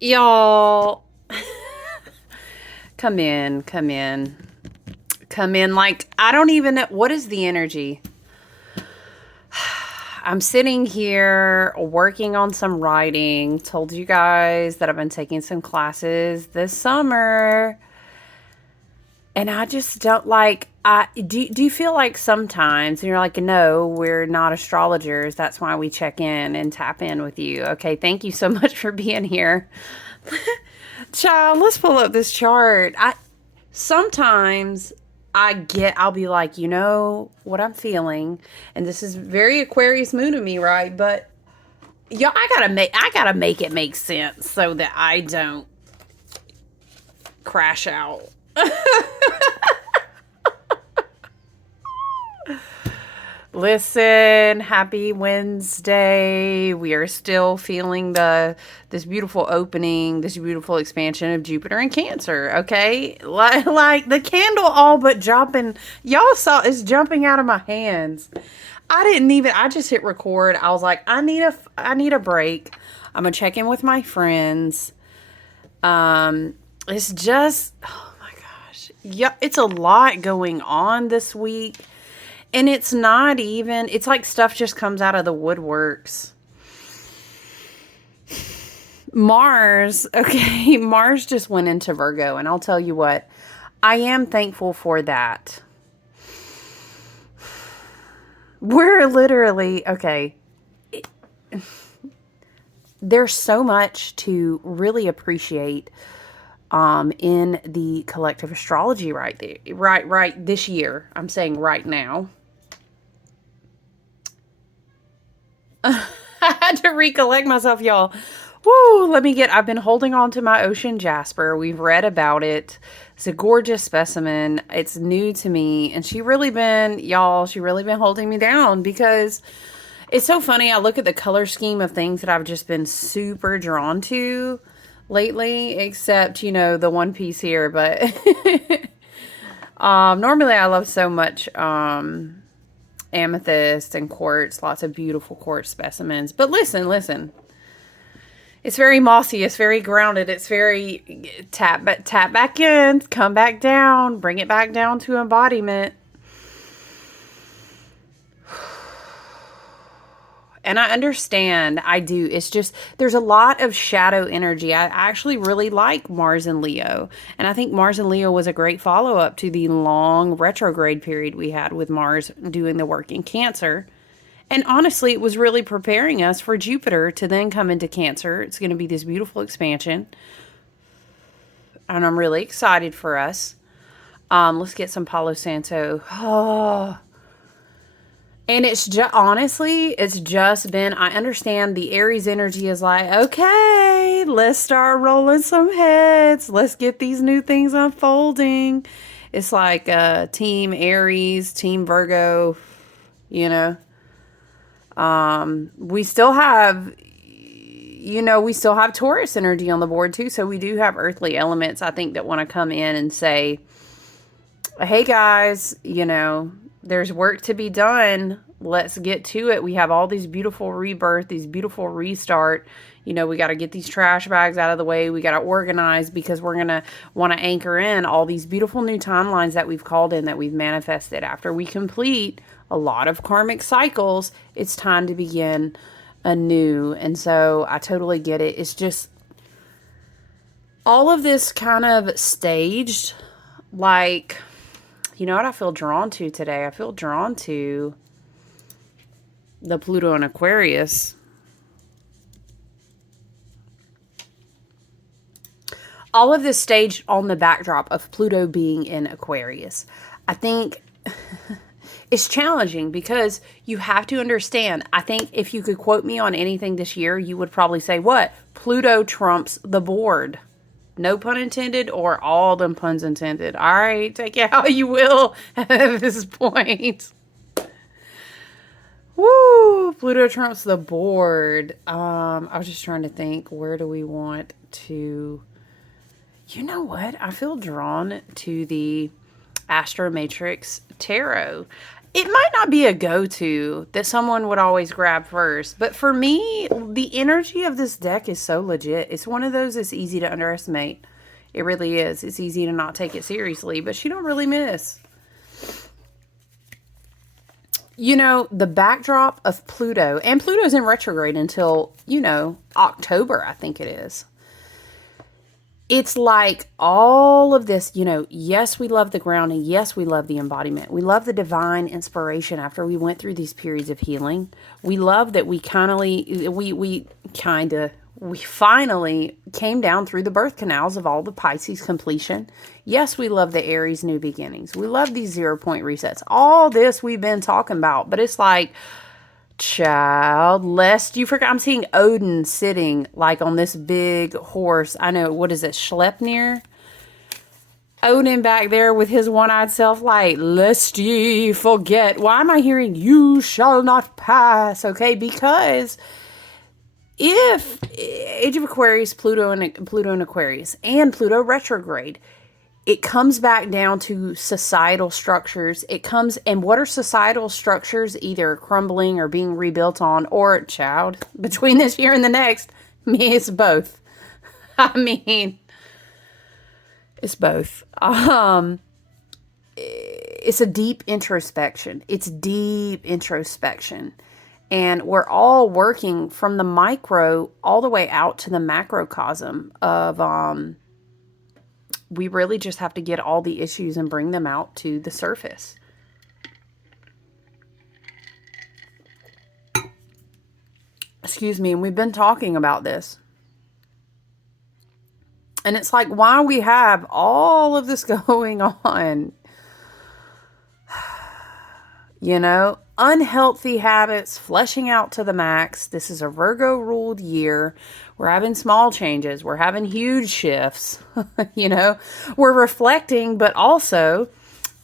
Y'all, come in, come in, come in. Like, I don't even know. What is the energy? I'm sitting here working on some writing. Told you guys that I've been taking some classes this summer. And I just don't like, do you feel like sometimes, and you're like, no, we're not astrologers. That's why we check in and tap in with you. Okay, thank you so much for being here. Child, let's pull up this chart. Sometimes I'll be like, you know what I'm feeling, and this is very Aquarius moon of me, right? But y'all, I gotta make it make sense so that I don't crash out. Listen, happy Wednesday. We are still feeling this beautiful opening, this beautiful expansion of Jupiter in Cancer, okay? Like the candle all but jumping. Y'all saw it's jumping out of my hands. I just hit record. I was like, I need a break. I'm going to check in with my friends. It's just, oh my gosh. Yeah, it's a lot going on this week. And it's not even, it's like stuff just comes out of the woodworks. Mars, okay, Mars just went into Virgo, and I'll tell you what, I am thankful for that. We're literally, okay, there's so much to really appreciate in the collective astrology right there, right this year. I'm saying right now. I had to recollect myself, y'all. Woo, I've been holding on to my ocean jasper. We've read about it. It's a gorgeous specimen. It's new to me. And she really been holding me down because it's so funny. I look at the color scheme of things that I've just been super drawn to lately, except, the one piece here. But normally I love so much amethyst and quartz, lots of beautiful quartz specimens. But listen. It's very mossy. It's very grounded. It's very tap back in, come back down, bring it back down to embodiment. And I understand. I do. It's just, there's a lot of shadow energy. I actually really like Mars and Leo. And I think Mars and Leo was a great follow-up to the long retrograde period we had with Mars doing the work in Cancer. And honestly, it was really preparing us for Jupiter to then come into Cancer. It's going to be this beautiful expansion. And I'm really excited for us. Let's get some Palo Santo. Oh. And it's just, honestly, it's just been, I understand the Aries energy is like, okay, let's start rolling some heads. Let's get these new things unfolding. It's like Team Aries, Team Virgo, you know. We still have, we still have Taurus energy on the board too. So we do have earthly elements, I think, that want to come in and say, hey guys, there's work to be done. Let's get to it. We have all these beautiful rebirth, these beautiful restart. We got to get these trash bags out of the way. We got to organize because we're going to want to anchor in all these beautiful new timelines that we've called in, that we've manifested. After we complete a lot of karmic cycles, it's time to begin anew. And so I totally get it. It's just all of this kind of staged, like, you know what I feel drawn to today? I feel drawn to the Pluto in Aquarius. All of this staged on the backdrop of Pluto being in Aquarius. I think it's challenging because you have to understand. I think if you could quote me on anything this year, you would probably say, what? Pluto trumps the board. No pun intended, or all them puns intended. All right, take it how you will at this point. Woo! Pluto trumps the board. I was just trying to think, where do we want to... You know what? I feel drawn to the Astro Matrix Tarot. It might not be a go-to that someone would always grab first, but for me, the energy of this deck is so legit. It's one of those that's easy to underestimate. It really is. It's easy to not take it seriously, but she don't really miss. You know, the backdrop of Pluto, and Pluto's in retrograde until, you know, October, I think it is. It's like all of this, you know, yes, we love the grounding. Yes, we love the embodiment. We love the divine inspiration after we went through these periods of healing. We love that we finally came down through the birth canals of all the Pisces completion. Yes, we love the Aries new beginnings. We love these 0 point resets. All this we've been talking about, but it's like, child, lest you forget. I'm seeing Odin sitting like on this big horse. I know, what is it, Schleppnir? Odin back there with his one-eyed self, like, lest ye forget. Why am I hearing you shall not pass? Okay, because if Age of Aquarius, Pluto and Aquarius, and Pluto retrograde, it comes back down to societal structures. It comes, and what are societal structures? Either crumbling or being rebuilt on, or, child, between this year and the next, me, it's both. I mean, it's both. It's a deep introspection. It's deep introspection. And we're all working from the micro all the way out to the macrocosm of, we really just have to get all the issues and bring them out to the surface. Excuse me. And we've been talking about this. And it's like, why we have all of this going on, you know, unhealthy habits, fleshing out to the max. This is a Virgo ruled year. We're having small changes. We're having huge shifts. You know, we're reflecting, but also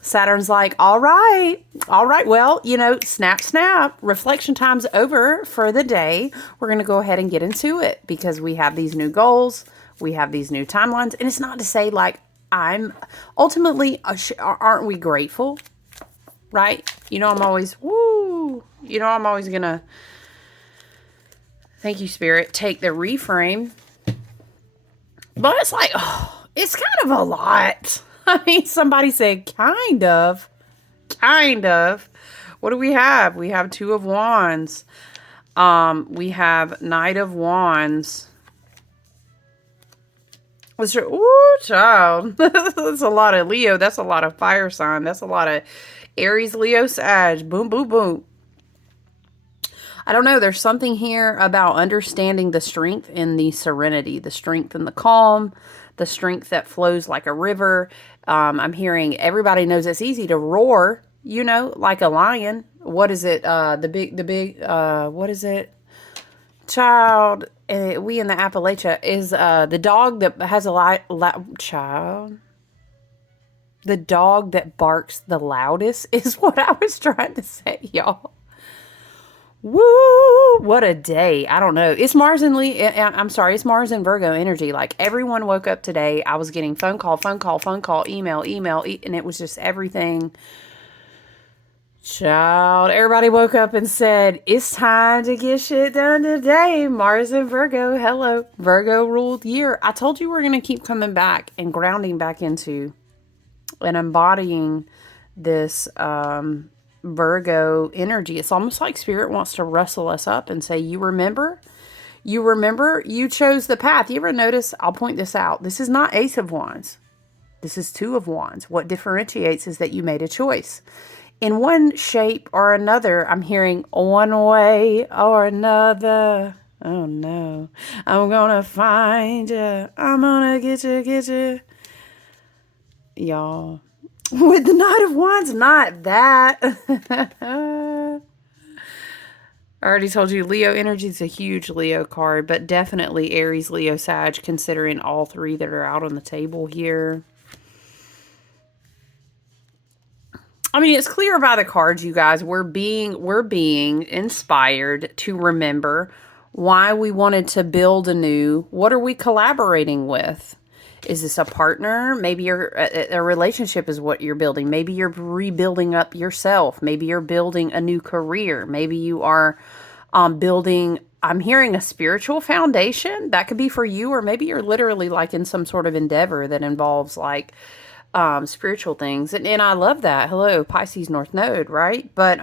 Saturn's like, all right. Well, you know, snap, snap. Reflection time's over for the day. We're going to go ahead and get into it because we have these new goals. We have these new timelines. And it's not to say like ultimately, aren't we grateful? Right? You know, I'm always, I'm always going to, thank you, Spirit, take the reframe. But it's like, it's kind of a lot. I mean, somebody said kind of. What do we have? We have Two of Wands. We have Knight of Wands. Ooh, child. That's a lot of Leo. That's a lot of fire sign. That's a lot of Aries, Leo, Sag. Boom, boom, boom. I don't know. There's something here about understanding the strength and the serenity, the strength and the calm, the strength that flows like a river. I'm hearing everybody knows it's easy to roar, you know, like a lion. What is it? What is it? Child, we in the Appalachia is the dog that has a child. The dog that barks the loudest is what I was trying to say, y'all. Woo! What a day. I don't know. It's Mars and it's Mars and Virgo energy. Like everyone woke up today. I was getting phone call, email, and it was just everything. Child, everybody woke up and said, it's time to get shit done today. Mars and Virgo. Hello. Virgo ruled year. I told you we're going to keep coming back and grounding back into and embodying this Virgo energy. It's almost like Spirit wants to rustle us up and say, you remember, you chose the path. You ever notice, I'll point this out. This is not Ace of Wands. This is Two of Wands. What differentiates is that you made a choice. In one shape or another, I'm hearing one way or another. Oh no, I'm gonna find you. I'm gonna get you. Y'all, with the Knight of Wands, not that. I already told you Leo energy is a huge Leo card, but definitely Aries, Leo, Sag, considering all three that are out on the table here. I mean, it's clear by the cards, you guys. We're being inspired to remember why we wanted to build anew. What are we collaborating with? Is this a partner? Maybe a relationship is what you're building. Maybe you're rebuilding up yourself. Maybe you're building a new career. Maybe you are building, I'm hearing a spiritual foundation. That could be for you, or maybe you're literally like in some sort of endeavor that involves like spiritual things. And I love that. Hello, Pisces North Node, right? But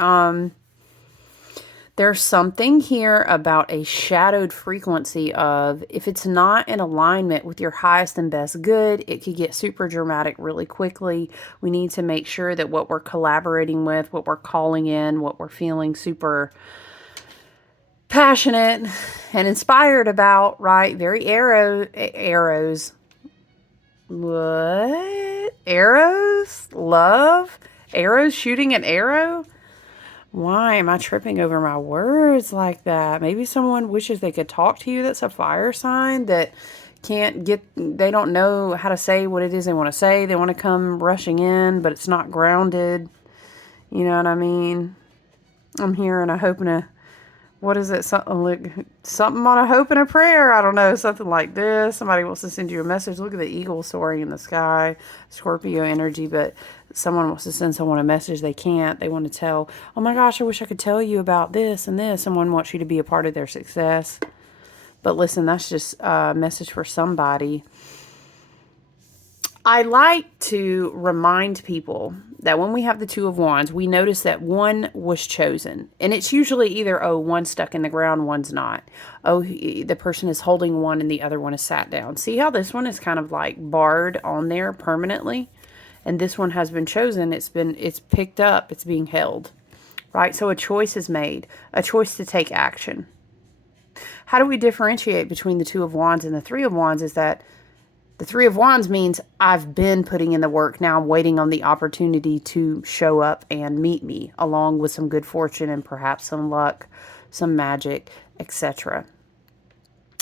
there's something here about a shadowed frequency of, if it's not in alignment with your highest and best good, it could get super dramatic really quickly. We need to make sure that what we're collaborating with, what we're calling in, what we're feeling super passionate and inspired about, right? Very arrows. What? Arrows? Love? Arrows shooting an arrow? Why am I tripping over my words like that? Maybe someone wishes they could talk to you that's a fire sign that they don't know how to say what it is they want to say. They want to come rushing in, but it's not grounded. You know what I mean? I'm hearing a hope and a, what is it? Something on a hope and a prayer. I don't know. Something like this. Somebody wants to send you a message. Look at the eagle soaring in the sky. Scorpio energy. But someone wants to send someone a message. They can't. They want to tell, oh my gosh, I wish I could tell you about this and this. Someone wants you to be a part of their success. But listen, that's just a message for somebody. I like to remind people that when we have the Two of Wands, we notice that one was chosen. And it's usually either, oh, one's stuck in the ground, one's not. Oh, the person is holding one and the other one is sat down. See how this one is kind of like barred on there permanently? And this one has been chosen. It's picked up. It's being held. Right? So a choice is made. A choice to take action. How do we differentiate between the Two of Wands and the Three of Wands is that the Three of Wands means I've been putting in the work. Now I'm waiting on the opportunity to show up and meet me, along with some good fortune and perhaps some luck, some magic, etc.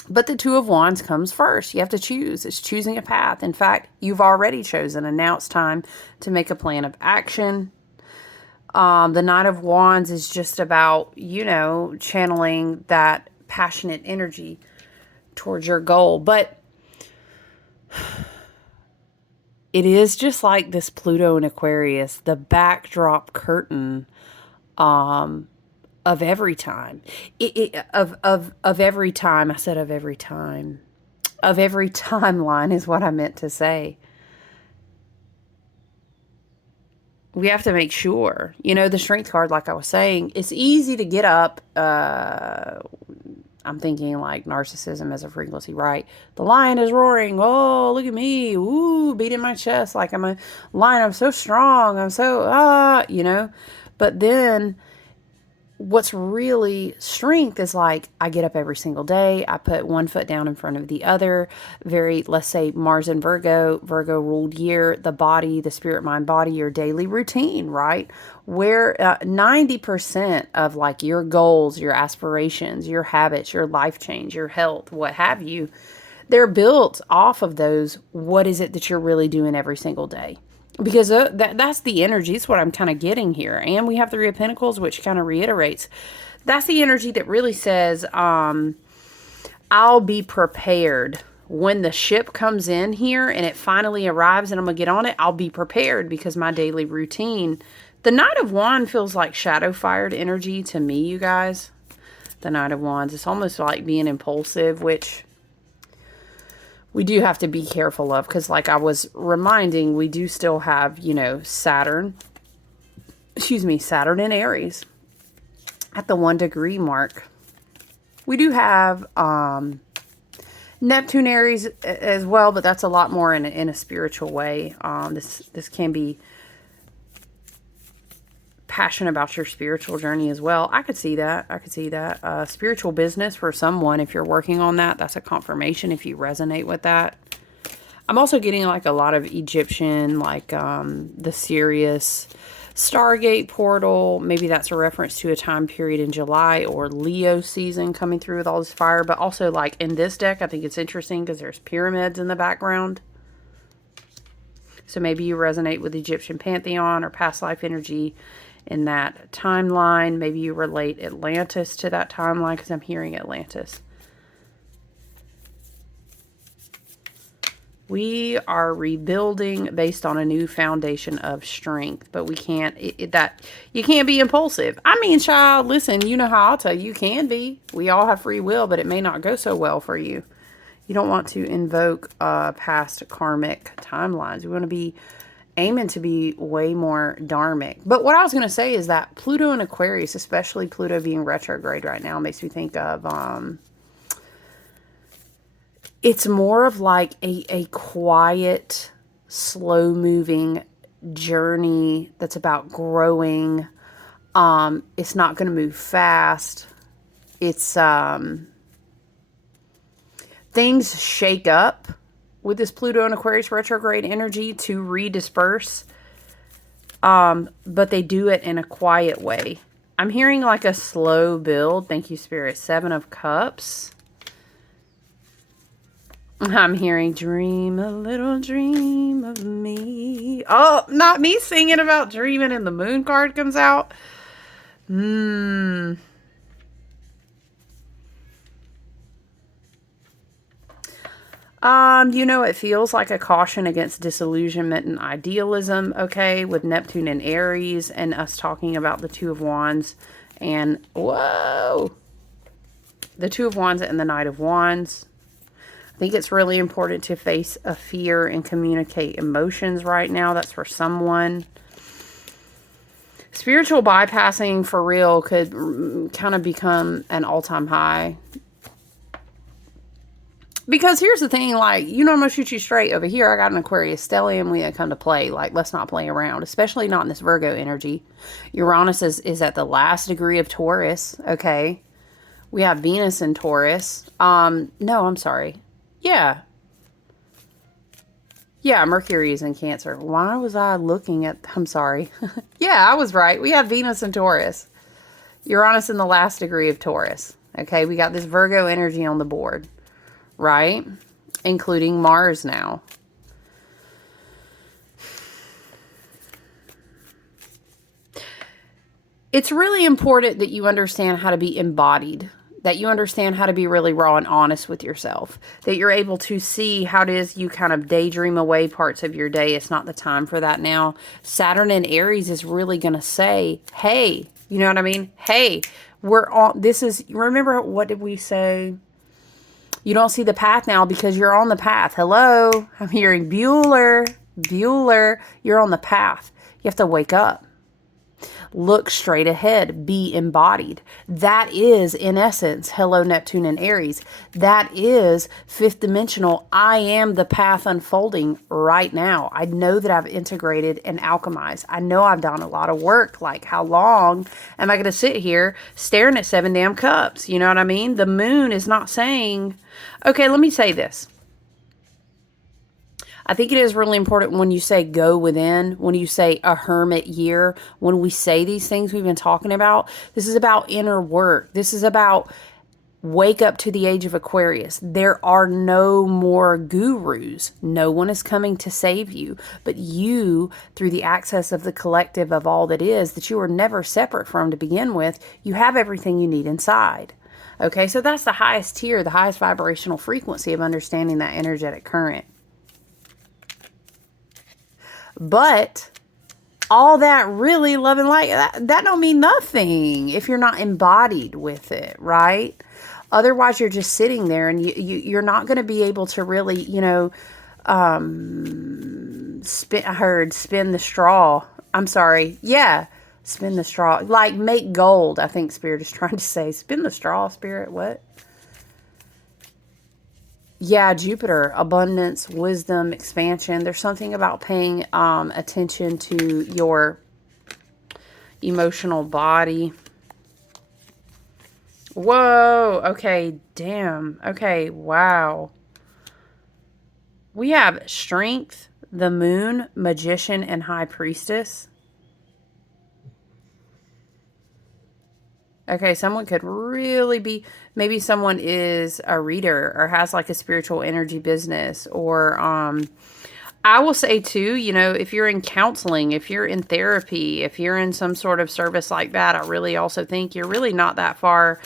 But the Two of Wands comes first. You have to choose. It's choosing a path. In fact, you've already chosen, and now it's time to make a plan of action. The Knight of Wands is just about, channeling that passionate energy towards your goal. But it is just like this Pluto in Aquarius, the backdrop curtain of every time. Of every time. I said of every time. Of every timeline is what I meant to say. We have to make sure. The Strength card, like I was saying, it's easy to get up. I'm thinking like narcissism as a frequency, right? The lion is roaring. Oh, look at me. Ooh, beating my chest like I'm a lion. I'm so strong. I'm so, But then what's really strength is like, I get up every single day. I put one foot down in front of the other. Let's say Mars and Virgo ruled year, the body, the spirit, mind, body, your daily routine, right? Where 90% of like your goals, your aspirations, your habits, your life change, your health, what have you, they're built off of those. What is it that you're really doing every single day? Because that's the energy. It's what I'm kind of getting here. And we have the Three of Pentacles, which kind of reiterates. That's the energy that really says, I'll be prepared. When the ship comes in here and it finally arrives and I'm going to get on it, I'll be prepared because my daily routine. The Knight of Wands feels like shadow-fired energy to me, you guys. The Knight of Wands. It's almost like being impulsive, which we do have to be careful of, because like I was reminding, we do still have, Saturn in Aries at the 1 degree mark. We do have Neptune Aries as well, but that's a lot more in a spiritual way. This can be passionate about your spiritual journey as well. I could see that. Spiritual business for someone, if you're working on that, that's a confirmation if you resonate with that. I'm also getting like a lot of Egyptian, like the Sirius Stargate portal. Maybe that's a reference to a time period in July or Leo season coming through with all this fire. But also like in this deck, I think it's interesting because there's pyramids in the background. So maybe you resonate with Egyptian pantheon or past life energy in that timeline. Maybe you relate Atlantis to that timeline, because I'm hearing Atlantis. We are rebuilding based on a new foundation of strength, but we can't, you can't be impulsive. I mean, child, listen, you know how I'll tell you, you can be. We all have free will, but it may not go so well for you. You don't want to invoke past karmic timelines. We want to be aiming to be way more dharmic. But what I was going to say is that Pluto and Aquarius, especially Pluto being retrograde right now, makes me think of it's more of like a quiet, slow moving journey that's about growing. It's not going to move fast. It's things shake up with this Pluto and Aquarius retrograde energy to redisperse. But they do it in a quiet way. I'm hearing like a slow build. Thank you, Spirit. 7 of Cups. I'm hearing dream a little dream of me. Oh, not me singing about dreaming and the moon card comes out. You know, it feels like a caution against disillusionment and idealism, okay, with Neptune and Aries and us talking about the Two of Wands and, whoa, the Two of Wands and the Knight of Wands. I think it's really important to face a fear and communicate emotions right now. That's for someone. Spiritual bypassing for real could kind of become an all-time high. Because here's the thing, like, you know, I'm going to shoot you straight over here. I got an Aquarius stellium. We had come to play. Like, let's not play around, especially not in this Virgo energy. Uranus is at the last degree of Taurus, okay? We have Venus in Taurus. No, I'm sorry. Yeah. Yeah, Mercury is in Cancer. Why was I looking at... I'm sorry. Yeah, I was right. We have Venus in Taurus. Uranus in the last degree of Taurus. Okay, we got this Virgo energy on the board. Right? Including Mars now. It's really important that you understand how to be embodied. That you understand how to be really raw and honest with yourself. That you're able to see how it is you kind of daydream away parts of your day. It's not the time for that now. Saturn in Aries is really going to say, hey, you know what I mean? Hey, we're on, this is, remember what did we say? You don't see the path now because you're on the path. Hello? I'm hearing Bueller. Bueller. You're on the path. You have to wake up. Look straight ahead. Be embodied. That is, in essence, hello, Neptune and Aries. That is fifth dimensional. I am the path unfolding right now. I know that I've integrated and alchemized. I know I've done a lot of work. Like, how long am I going to sit here staring at 7 damn cups? You know what I mean? The moon is not saying... Okay, let me say this. I think it is really important when you say go within, when you say a hermit year, when we say these things we've been talking about, this is about inner work. This is about wake up to the age of Aquarius. There are no more gurus. No one is coming to save you, but you, through the access of the collective of all that is, that you are never separate from to begin with, you have everything you need inside. Okay, so that's the highest tier, the highest vibrational frequency of understanding that energetic current. But all that really love and light, that don't mean nothing if you're not embodied with it, right? Otherwise, you're just sitting there and you're not going to be able to really, you know, spin the straw. I'm sorry. Yeah, spin the straw. Like make gold, I think Spirit is trying to say. Spin the straw, Spirit, what? Yeah, Jupiter, abundance, wisdom, expansion. There's something about paying attention to your emotional body. Whoa, okay, damn. Okay, wow. We have strength, the moon, magician, and high priestess. Okay, someone could really be, maybe someone is a reader or has like a spiritual energy business, or I will say too, you know, if you're in counseling, if you're in therapy, if you're in some sort of service like that, I really also think you're really not that far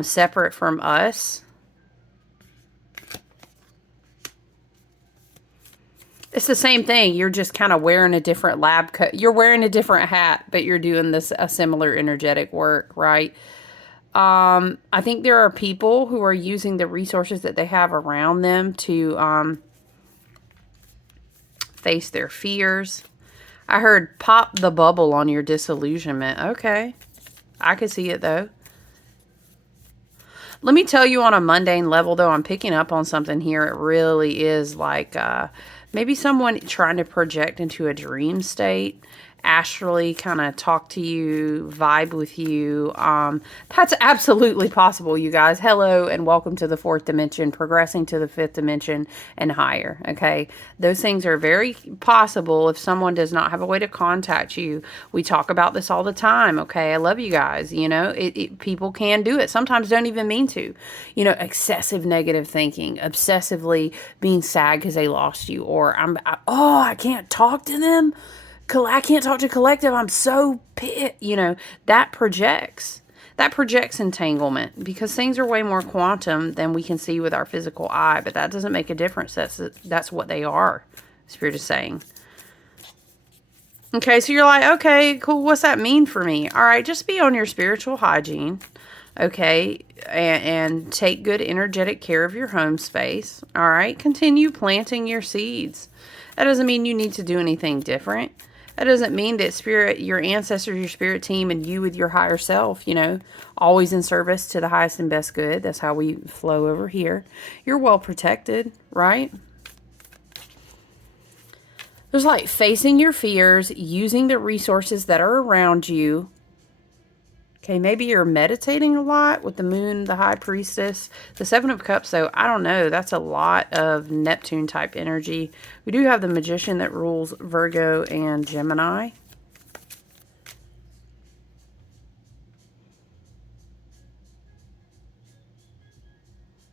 separate from us. It's the same thing. You're just kind of wearing a different lab coat. You're wearing a different hat, but you're doing this a similar energetic work, right? I think there are people who are using the resources that they have around them to face their fears. I heard pop the bubble on your disillusionment. Okay. I could see it though. Let me tell you on a mundane level though, I'm picking up on something here. It really is like maybe someone trying to project into a dream state, astrally kind of talk to you, vibe with you. That's absolutely possible, you guys. Hello and welcome to the fourth dimension, progressing to the fifth dimension and higher. Okay. Those things are very possible if someone does not have a way to contact you. We talk about this all the time. Okay. I love you guys. You know, people can do it. Sometimes don't even mean to, you know, excessive negative thinking, obsessively being sad because they lost you, or I can't talk to them. I can't talk to collective. I'm so pissed. You know, that projects. That projects entanglement because things are way more quantum than we can see with our physical eye. But that doesn't make a difference. That's what they are. Spirit is saying. Okay, so you're like, okay, cool. What's that mean for me? All right, just be on your spiritual hygiene. Okay, and take good energetic care of your home space. All right, continue planting your seeds. That doesn't mean you need to do anything different. That doesn't mean that spirit, your ancestors, your spirit team, and you with your higher self, you know, always in service to the highest and best good. That's how we flow over here. You're well protected, right? There's like facing your fears, using the resources that are around you. Okay, maybe you're meditating a lot with the moon, the high priestess. The Seven of Cups, though, I don't know. That's a lot of Neptune type energy. We do have the magician that rules Virgo and Gemini.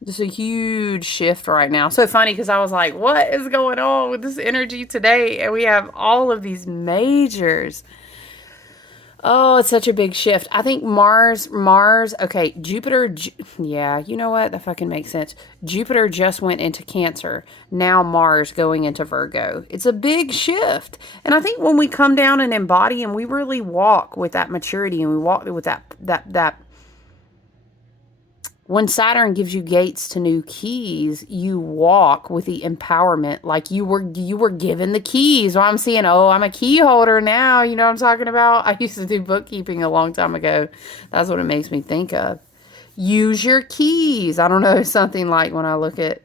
Just a huge shift right now. So funny because I was like, what is going on with this energy today? And we have all of these majors. Oh, it's such a big shift. I think Mars, okay, Jupiter, yeah, you know what? That fucking makes sense. Jupiter just went into Cancer. Now Mars going into Virgo. It's a big shift. And I think when we come down and embody and we really walk with that maturity and we walk with that when Saturn gives you gates to new keys, you walk with the empowerment like you were given the keys. Well, I'm seeing, oh, I'm a key holder now. You know what I'm talking about? I used to do bookkeeping a long time ago. That's what it makes me think of. Use your keys. I don't know, something like when I look at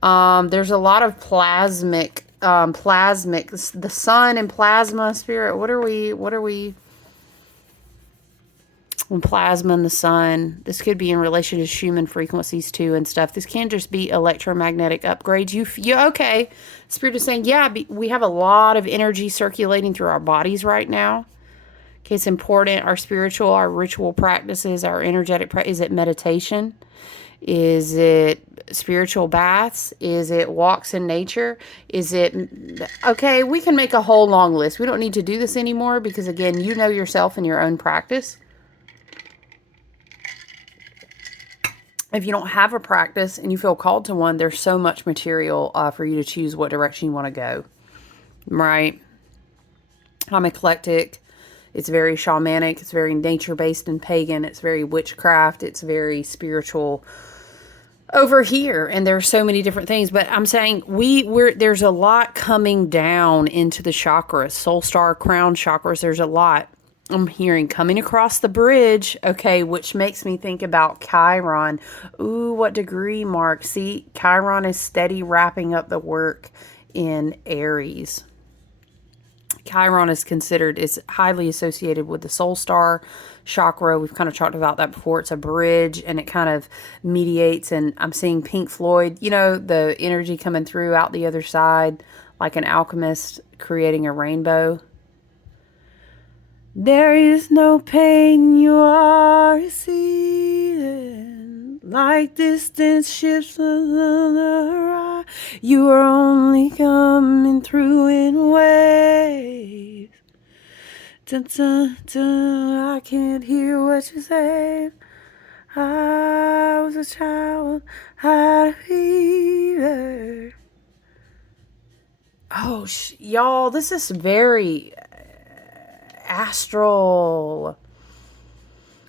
there's a lot of plasmic, the sun and plasma spirit. What are we and plasma and the sun. This could be in relation to Schumann frequencies too and stuff. This can just be electromagnetic upgrades. You okay? Spirit is saying, yeah, we have a lot of energy circulating through our bodies right now. Okay, it's important. Our spiritual, our ritual practices, our energetic is it meditation? Is it spiritual baths? Is it walks in nature? Is it okay? We can make a whole long list. We don't need to do this anymore because again, you know yourself and your own practice. If you don't have a practice and you feel called to one, there's so much material for you to choose what direction you want to go, right? I'm eclectic. It's very shamanic. It's very nature-based and pagan. It's very witchcraft. It's very spiritual over here. And there's so many different things. But I'm saying there's a lot coming down into the chakras, soul star, crown chakras. There's a lot. I'm hearing coming across the bridge, okay, which makes me think about Chiron. Ooh, what degree mark? See, Chiron is steady wrapping up the work in Aries. Chiron is highly associated with the soul star chakra. We've kind of talked about that before. It's a bridge and it kind of mediates. And I'm seeing Pink Floyd, you know, the energy coming through out the other side, like an alchemist creating a rainbow. There is no pain you are receiving, like distant ships on the horizon. You are only coming through in waves. Dun, dun, dun, I can't hear what you say. I was a child, had a fever. y'all, this is very astral.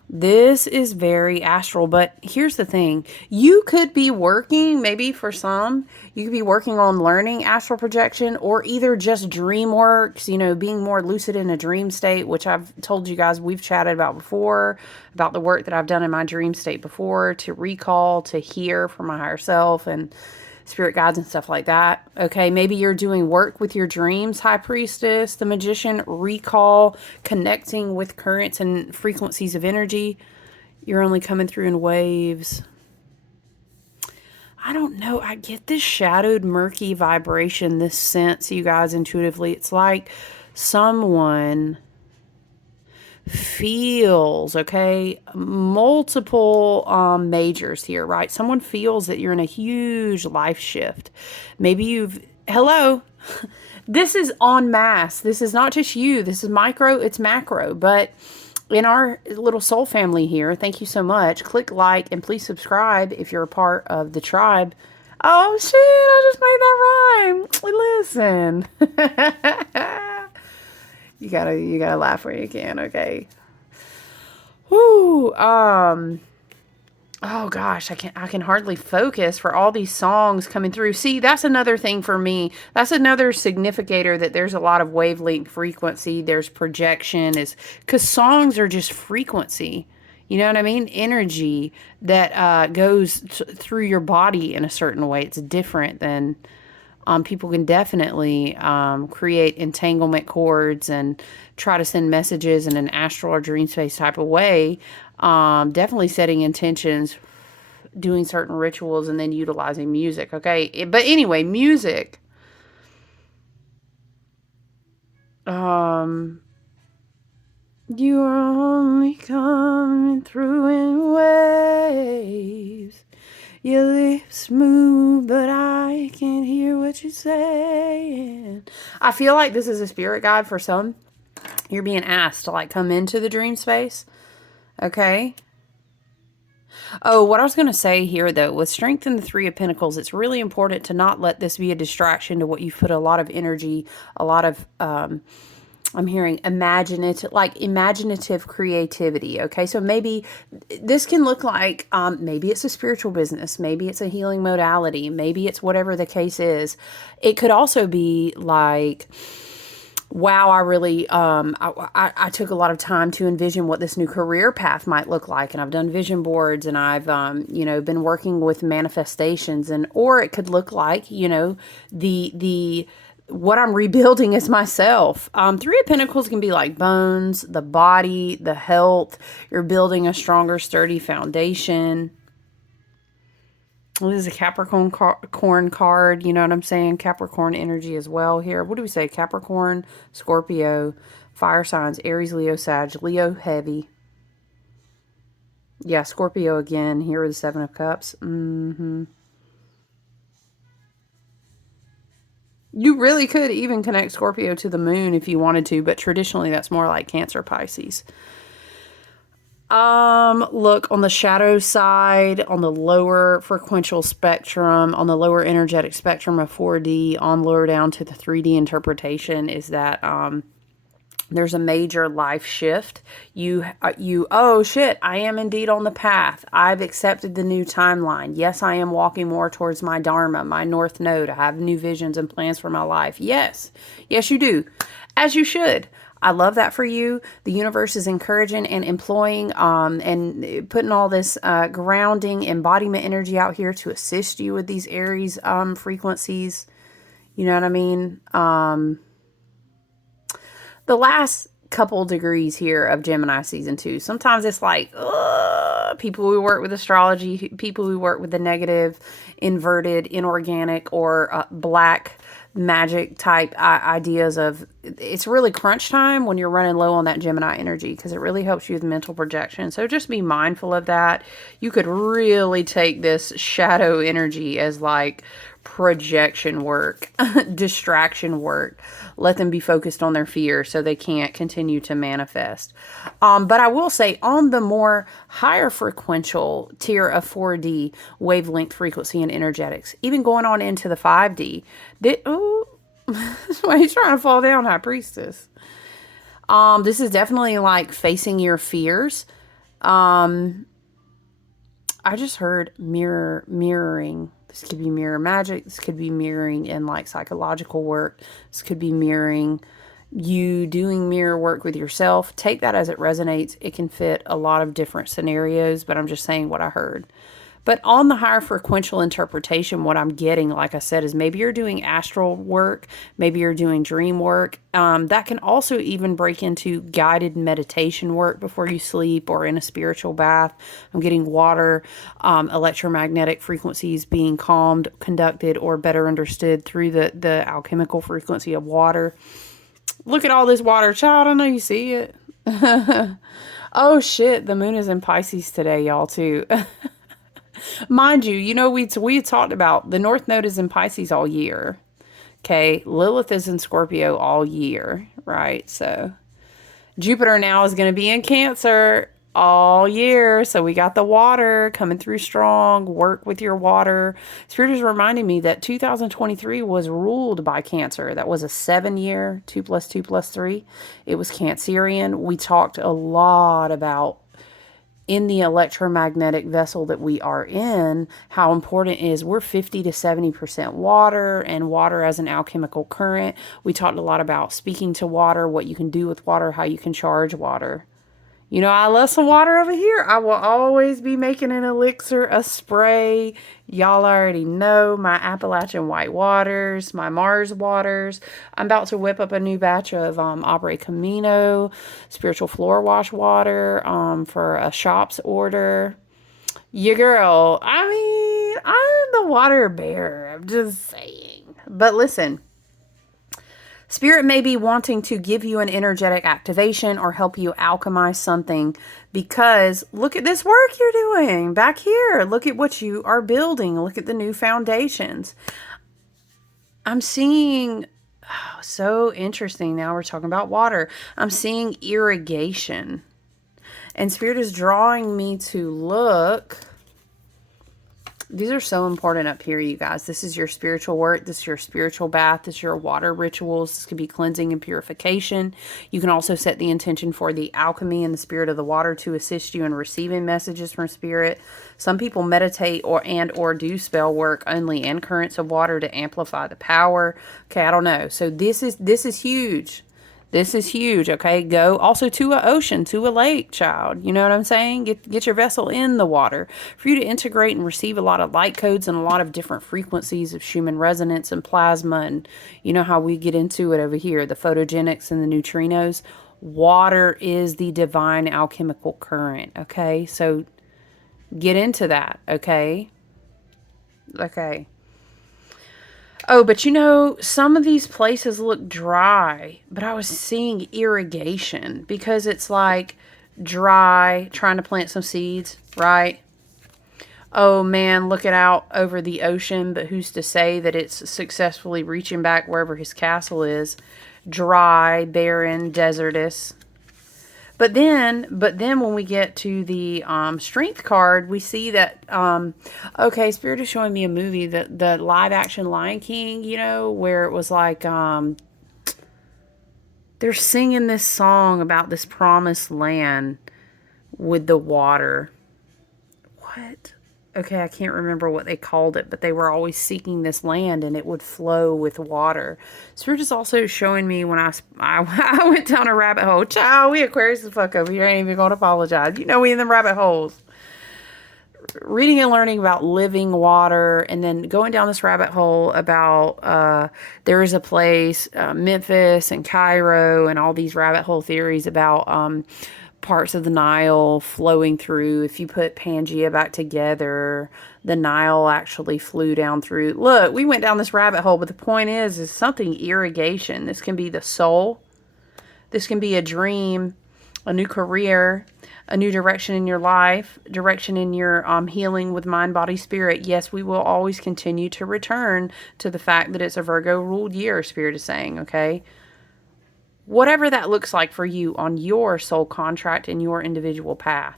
This is very astral, but here's the thing. You could be working, maybe for some, you could be working on learning astral projection or either just dream works, being more lucid in a dream state, which I've told you guys we've chatted about before, about the work that I've done in my dream state before to recall, to hear from my higher self and spirit guides and stuff like that. Okay, maybe you're doing work with your dreams, High Priestess, the Magician, recall, connecting with currents and frequencies of energy. You're only coming through in waves. I don't know. I get this shadowed, murky vibration, this sense, you guys, intuitively. It's like someone feels, okay, multiple majors here, right? Someone feels that you're in a huge life shift. Maybe hello, this is en masse. This is not just you. This is micro, it's macro. But in our little soul family here, thank you so much. Click like and please subscribe if you're a part of the tribe. Oh shit, I just made that rhyme. Listen. You gotta laugh where you can, okay? Whoo, oh gosh, I can hardly focus for all these songs coming through. See, that's another thing for me. That's another significator that there's a lot of wavelength frequency. There's projection, is because songs are just frequency. You know what I mean? Energy that goes through your body in a certain way. It's different than. People can definitely create entanglement cords and try to send messages in an astral or dream space type of way. Definitely setting intentions, doing certain rituals, and then utilizing music. Okay, but anyway, music. You are only coming through in waves. Your lips move, but I can't hear what you're saying. I feel like this is a spirit guide for some. You're being asked to come into the dream space. Okay. Oh, what I was going to say here, though, with Strength in the Three of Pentacles, it's really important to not let this be a distraction to what you've put a lot of energy, a lot of... I'm hearing imaginative creativity. Okay, so maybe this can look like, maybe it's a spiritual business, maybe it's a healing modality, maybe it's whatever the case is. It could also be like, wow, I really, I took a lot of time to envision what this new career path might look like. And I've done vision boards and I've, been working with manifestations or it could look like, what I'm rebuilding is myself. Three of Pentacles can be like bones, the body, the health. You're building a stronger, sturdy foundation. This is a Capricorn card. You know what I'm saying? Capricorn energy as well here. What do we say? Capricorn, Scorpio, fire signs, Aries, Leo, Sag, Leo heavy. Yeah, Scorpio again. Here are the Seven of Cups. You really could even connect Scorpio to the moon if you wanted to, but traditionally that's more like Cancer, Pisces. Look, on the shadow side, on the lower frequential spectrum, on the lower energetic spectrum of 4D, on lower down to the 3D interpretation is that, there's a major life shift. Oh shit, I am indeed on the path. I've accepted the new timeline. Yes, I am walking more towards my Dharma, my North Node. I have new visions and plans for my life. Yes, you do. As you should. I love that for you. The universe is encouraging and employing and putting all this grounding embodiment energy out here to assist you with these Aries frequencies. You know what I mean? The last couple degrees here of Gemini season 2, sometimes it's like, people who work with astrology, people who work with the negative, inverted, inorganic, or black magic type ideas of, it's really crunch time when you're running low on that Gemini energy because it really helps you with mental projection. So just be mindful of that. You could really take this shadow energy as like projection work, distraction work. Let them be focused on their fear so they can't continue to manifest. But I will say on the more higher frequential tier of 4D wavelength frequency and energetics, even going on into the 5D, Why are you trying to fall down, High Priestess? This is definitely like facing your fears. Um, I just heard mirroring. This could be mirror magic. This could be mirroring in like psychological work. This could be mirroring you doing mirror work with yourself. Take that as it resonates. It can fit a lot of different scenarios, but I'm just saying what I heard. But on the higher frequential interpretation, what I'm getting, like I said, is maybe you're doing astral work, maybe you're doing dream work. That can also even break into guided meditation work before you sleep or in a spiritual bath. I'm getting water, electromagnetic frequencies being calmed, conducted, or better understood through the alchemical frequency of water. Look at all this water, child. I know you see it. Oh, shit. The moon is in Pisces today, y'all, too. Mind you, we talked about the North Node is in Pisces all year. Okay. Lilith is in Scorpio all year, right? So Jupiter now is going to be in Cancer all year. So we got the water coming through strong. Work with your water. Spirit is reminding me that 2023 was ruled by Cancer. That was a 7-year, 2 plus 2 plus 3. It was Cancerian. We talked a lot about in the electromagnetic vessel that we are in, how important it is we're 50 to 70% water, and water as an alchemical current. We talked a lot about speaking to water, what you can do with water, how you can charge water. I love some water over here. I will always be making an elixir, a spray. Y'all already know my Appalachian white waters, my Mars waters. I'm about to whip up a new batch of Abre Camino spiritual floor wash water for a shop's order. Your girl, I mean, I'm the water bearer. I'm just saying. But listen. Spirit may be wanting to give you an energetic activation or help you alchemize something, because look at this work you're doing back here. Look at what you are building. Look at the new foundations. I'm seeing, so interesting. Now we're talking about water. I'm seeing irrigation. And Spirit is drawing me to look. These are so important up here, you guys. This is your spiritual work. This is your spiritual bath. This is your water rituals. This could be cleansing and purification. You can also set the intention for the alchemy and the spirit of the water to assist you in receiving messages from Spirit. Some people meditate or do spell work only in currents of water to amplify the power. Okay, I don't know. So this is huge. This is huge, okay? Go also to an ocean, to a lake, child. You know what I'm saying? Get your vessel in the water for you to integrate and receive a lot of light codes and a lot of different frequencies of Schumann resonance and plasma. And you know how we get into it over here, the photogenics and the neutrinos. Water is the divine alchemical current, okay? So get into that, okay? Okay. Oh, but some of these places look dry, but I was seeing irrigation because it's like dry, trying to plant some seeds, right? Oh man, looking out over the ocean, but who's to say that it's successfully reaching back wherever his castle is? Dry, barren, desertous. But then when we get to the strength card, we see that, okay, Spirit is showing me a movie, the live action Lion King, where it was like, they're singing this song about this promised land with the water. What? Okay, I can't remember what they called it, but they were always seeking this land and it would flow with water. Spirit is also showing me when I went down a rabbit hole. Child, we Aquarius the fuck over here. I ain't even going to apologize. We in them rabbit holes. Reading and learning about living water, and then going down this rabbit hole about there is a place, Memphis and Cairo, and all these rabbit hole theories about parts of the Nile flowing through. If you put Pangea back together, the Nile actually flew down through. Look, we went down this rabbit hole, but the point is something irrigation. This can be the soul. This can be a dream, a new career, a new direction in your life, direction in your healing with mind, body, spirit. Yes, we will always continue to return to the fact that it's a Virgo ruled year, Spirit is saying, okay? Whatever that looks like for you on your soul contract and your individual path.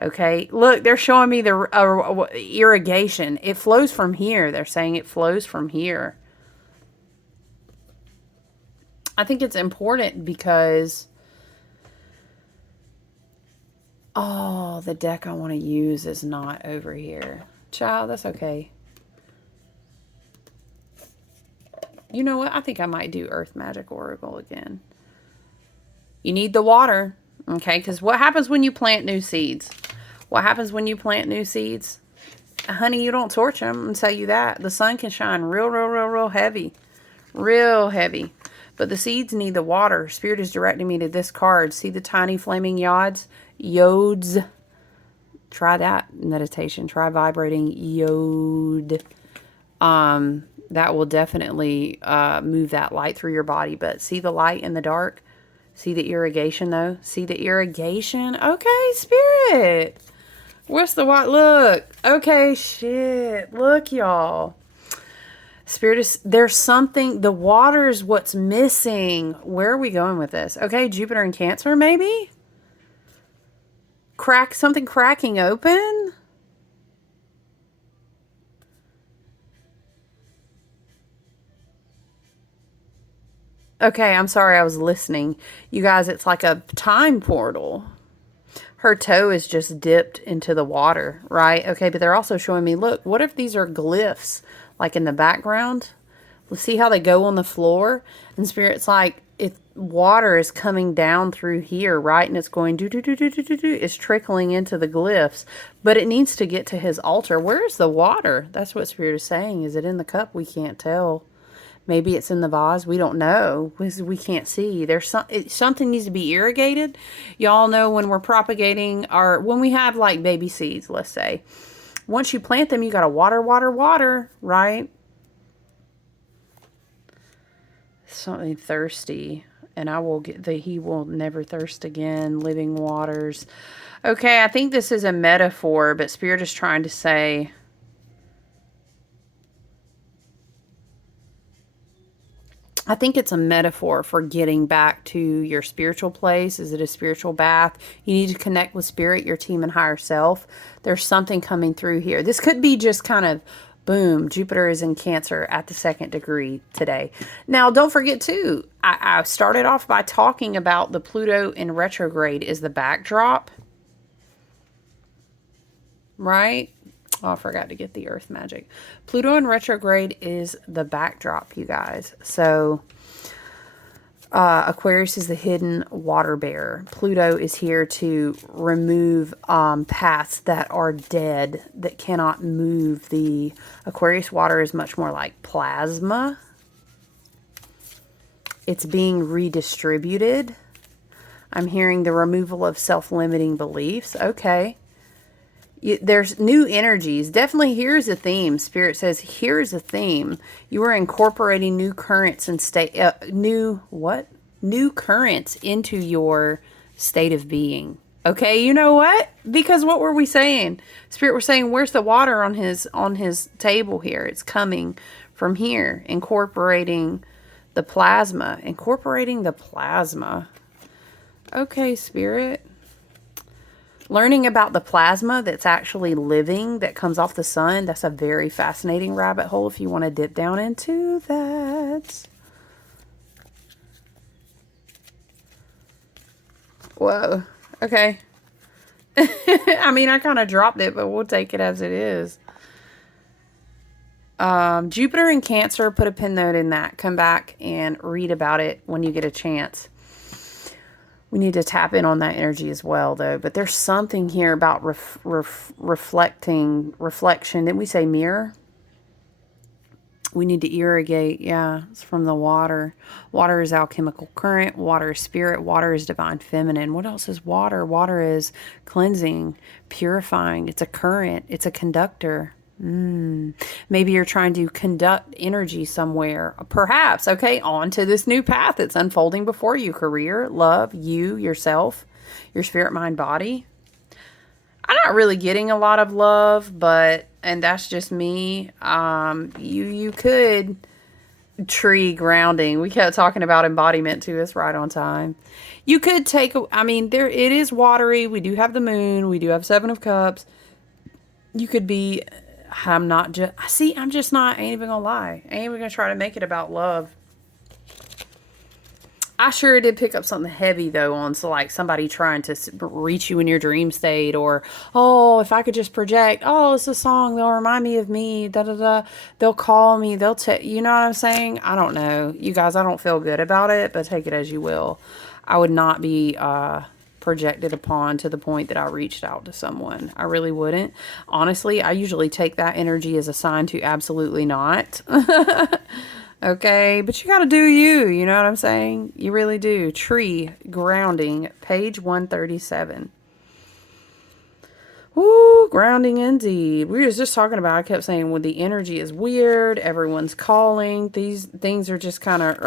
Okay. Look, they're showing me the irrigation. It flows from here. They're saying it flows from here. I think it's important because, oh, the deck I want to use is not over here. Child, that's okay. You know what? I think I might do Earth Magic Oracle again. You need the water, okay? Because what happens when you plant new seeds? What happens when you plant new seeds? Honey, you don't torch them, I'll tell you that. The sun can shine real heavy. Real heavy. But the seeds need the water. Spirit is directing me to this card. See the tiny flaming yods? Yods. Try that meditation. Try vibrating yod. That will definitely move that light through your body. But see the light in the dark? See the irrigation, though? See the irrigation? Okay, Spirit. What's the white? Look. Okay, shit. Look, y'all. Spirit is, there's something, the water is what's missing. Where are we going with this? Okay, Jupiter and Cancer, maybe? Something cracking open? Okay, I'm sorry, I was listening. You guys, it's like a time portal. Her toe is just dipped into the water, right? Okay, but they're also showing me, look, what if these are glyphs, like in the background? Let's see how they go on the floor. And Spirit's like, if water is coming down through here, right? And it's going do. It's trickling into the glyphs. But it needs to get to his altar. Where's the water? That's what Spirit is saying. Is it in the cup? We can't tell. Maybe it's in the vase. We don't know because we can't see. There's something needs to be irrigated. Y'all know when we're propagating when we have like baby seeds, let's say. Once you plant them, you got to water, right? Something thirsty. And I will get he will never thirst again. Living waters. Okay, I think this is a metaphor, but Spirit is trying to say, I think it's a metaphor for getting back to your spiritual place. Is it a spiritual bath? You need to connect with Spirit, your team, and higher self. There's something coming through here. This could be just kind of, boom, Jupiter is in Cancer at the 2nd degree today. Now, don't forget, too, I started off by talking about the Pluto in retrograde is the backdrop. Right? Oh, I forgot to get the Earth Magic. Pluto in retrograde is the backdrop, you guys. So, Aquarius is the hidden water bearer. Pluto is here to remove paths that are dead, that cannot move. The Aquarius water is much more like plasma. It's being redistributed. I'm hearing the removal of self-limiting beliefs. Okay. There's new energies. Definitely here's a theme. Spirit says, here's a theme. You are incorporating new currents and new currents into your state of being. Okay, you know what? Because what were we saying? Spirit, we're saying, where's the water on his table here? It's coming from here. Incorporating the plasma. Okay, Spirit. Learning about the plasma that's actually living, that comes off the sun, that's a very fascinating rabbit hole if you want to dip down into that. Whoa. Okay. I mean, I kind of dropped it, but we'll take it as it is. Jupiter in Cancer, put a pin note in that. Come back and read about it when you get a chance. We need to tap in on that energy as well, though. But there's something here about reflection. Didn't we say mirror? We need to irrigate. Yeah, it's from the water. Water is alchemical current. Water is spirit. Water is divine feminine. What else is water? Water is cleansing, purifying. It's a current. It's a conductor. Maybe you're trying to conduct energy somewhere. Perhaps, okay, on to this new path that's unfolding before you. Career, love, you, yourself, your spirit, mind, body. I'm not really getting a lot of love, and that's just me. You could tree grounding. We kept talking about embodiment too. It's right on time. You could take, it is watery. We do have the moon. We do have 7 of Cups. You could be, I'm just not, I ain't even gonna lie. I ain't even gonna try to make it about love. I sure did pick up something heavy though on so like somebody trying to reach you in your dream state, or oh, if I could just project, oh, it's a song, they'll remind me of me, da da da, they'll call me, they'll you know what I'm saying? I don't know, you guys, I don't feel good about it, but take it as you will. I would not be projected upon to the point that I reached out to someone. I really wouldn't. Honestly, I usually take that energy as a sign to absolutely not. Okay, but you got to do you. You know what I'm saying? You really do. Tree, grounding, page 137. Ooh, grounding indeed. We was just talking about, I kept saying, when the energy is weird, everyone's calling. These things are just kind of,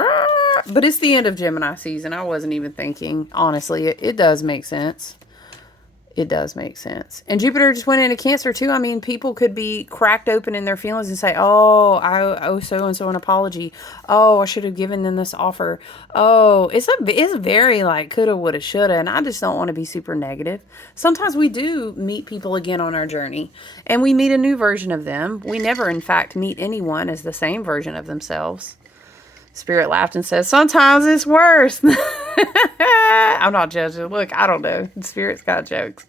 but it's the end of Gemini season. I wasn't even thinking. Honestly, it does make sense. It does make sense. And Jupiter just went into Cancer too. I mean, people could be cracked open in their feelings and say, oh, I owe so-and-so an apology. Oh, I should have given them this offer. Oh, it's very like coulda, woulda, shoulda. And I just don't want to be super negative. Sometimes we do meet people again on our journey and we meet a new version of them. We never, in fact, meet anyone as the same version of themselves. Spirit laughed and said, sometimes it's worse. I'm not judging. Look, I don't know. Spirit's got jokes.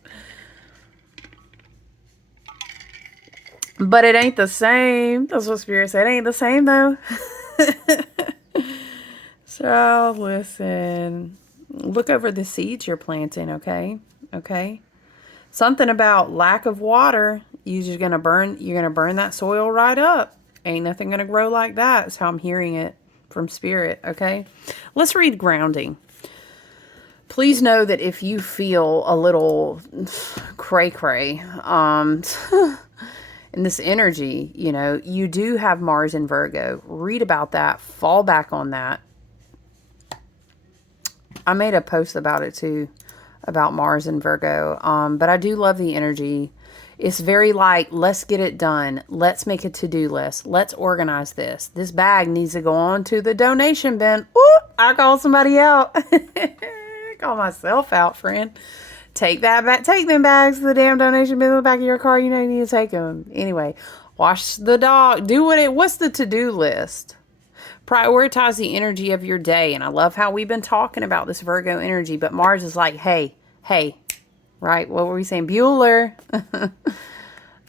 But it ain't the same. That's what Spirit said. It ain't the same, though. So, listen. Look over the seeds you're planting, okay? Okay? Something about lack of water. You're going to burn that soil right up. Ain't nothing going to grow like that. That's how I'm hearing it from Spirit, okay? Let's read grounding. Please know that if you feel a little cray-cray in this energy, you know, you do have Mars in Virgo. Read about that. Fall back on that. I made a post about it too, about Mars in Virgo. But I do love the energy. It's very like, let's get it done. Let's make a to-do list. Let's organize this. This bag needs to go on to the donation bin. Ooh, I called somebody out. Call myself out, friend. Take that back. Take them bags to the damn donation bin in the back of your car. You know you need to take them. Anyway, wash the dog. Do what's the to-do list? Prioritize the energy of your day. And I love how we've been talking about this Virgo energy. But Mars is like, hey, right? What were we saying? Bueller.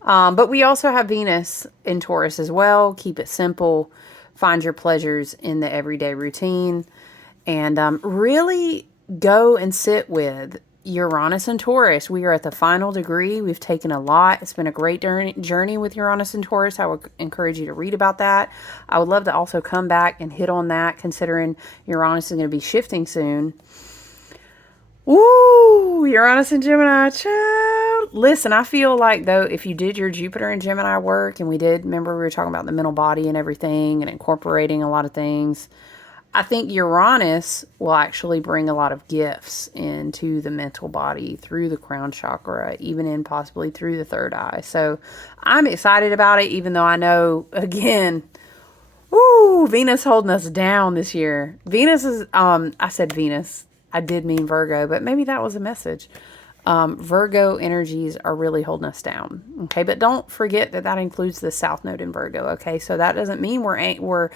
But we also have Venus in Taurus as well. Keep it simple. Find your pleasures in the everyday routine. And really go and sit with Uranus and Taurus. We are at the final degree. We've taken a lot. It's been a great journey with Uranus and Taurus. I would encourage you to read about that. I would love to also come back and hit on that, considering Uranus is going to be shifting soon. Ooh, Uranus and Gemini, child. Listen, I feel like, though, if you did your Jupiter and Gemini work, and remember we were talking about the mental body and everything and incorporating a lot of things, I think Uranus will actually bring a lot of gifts into the mental body through the crown chakra, even in possibly through the third eye. So I'm excited about it, even though I know, again, Venus holding us down this year. Venus is, I said Venus. I did mean Virgo, but maybe that was a message. Virgo energies are really holding us down. Okay, but don't forget that includes the South Node in Virgo. Okay, so that doesn't mean we're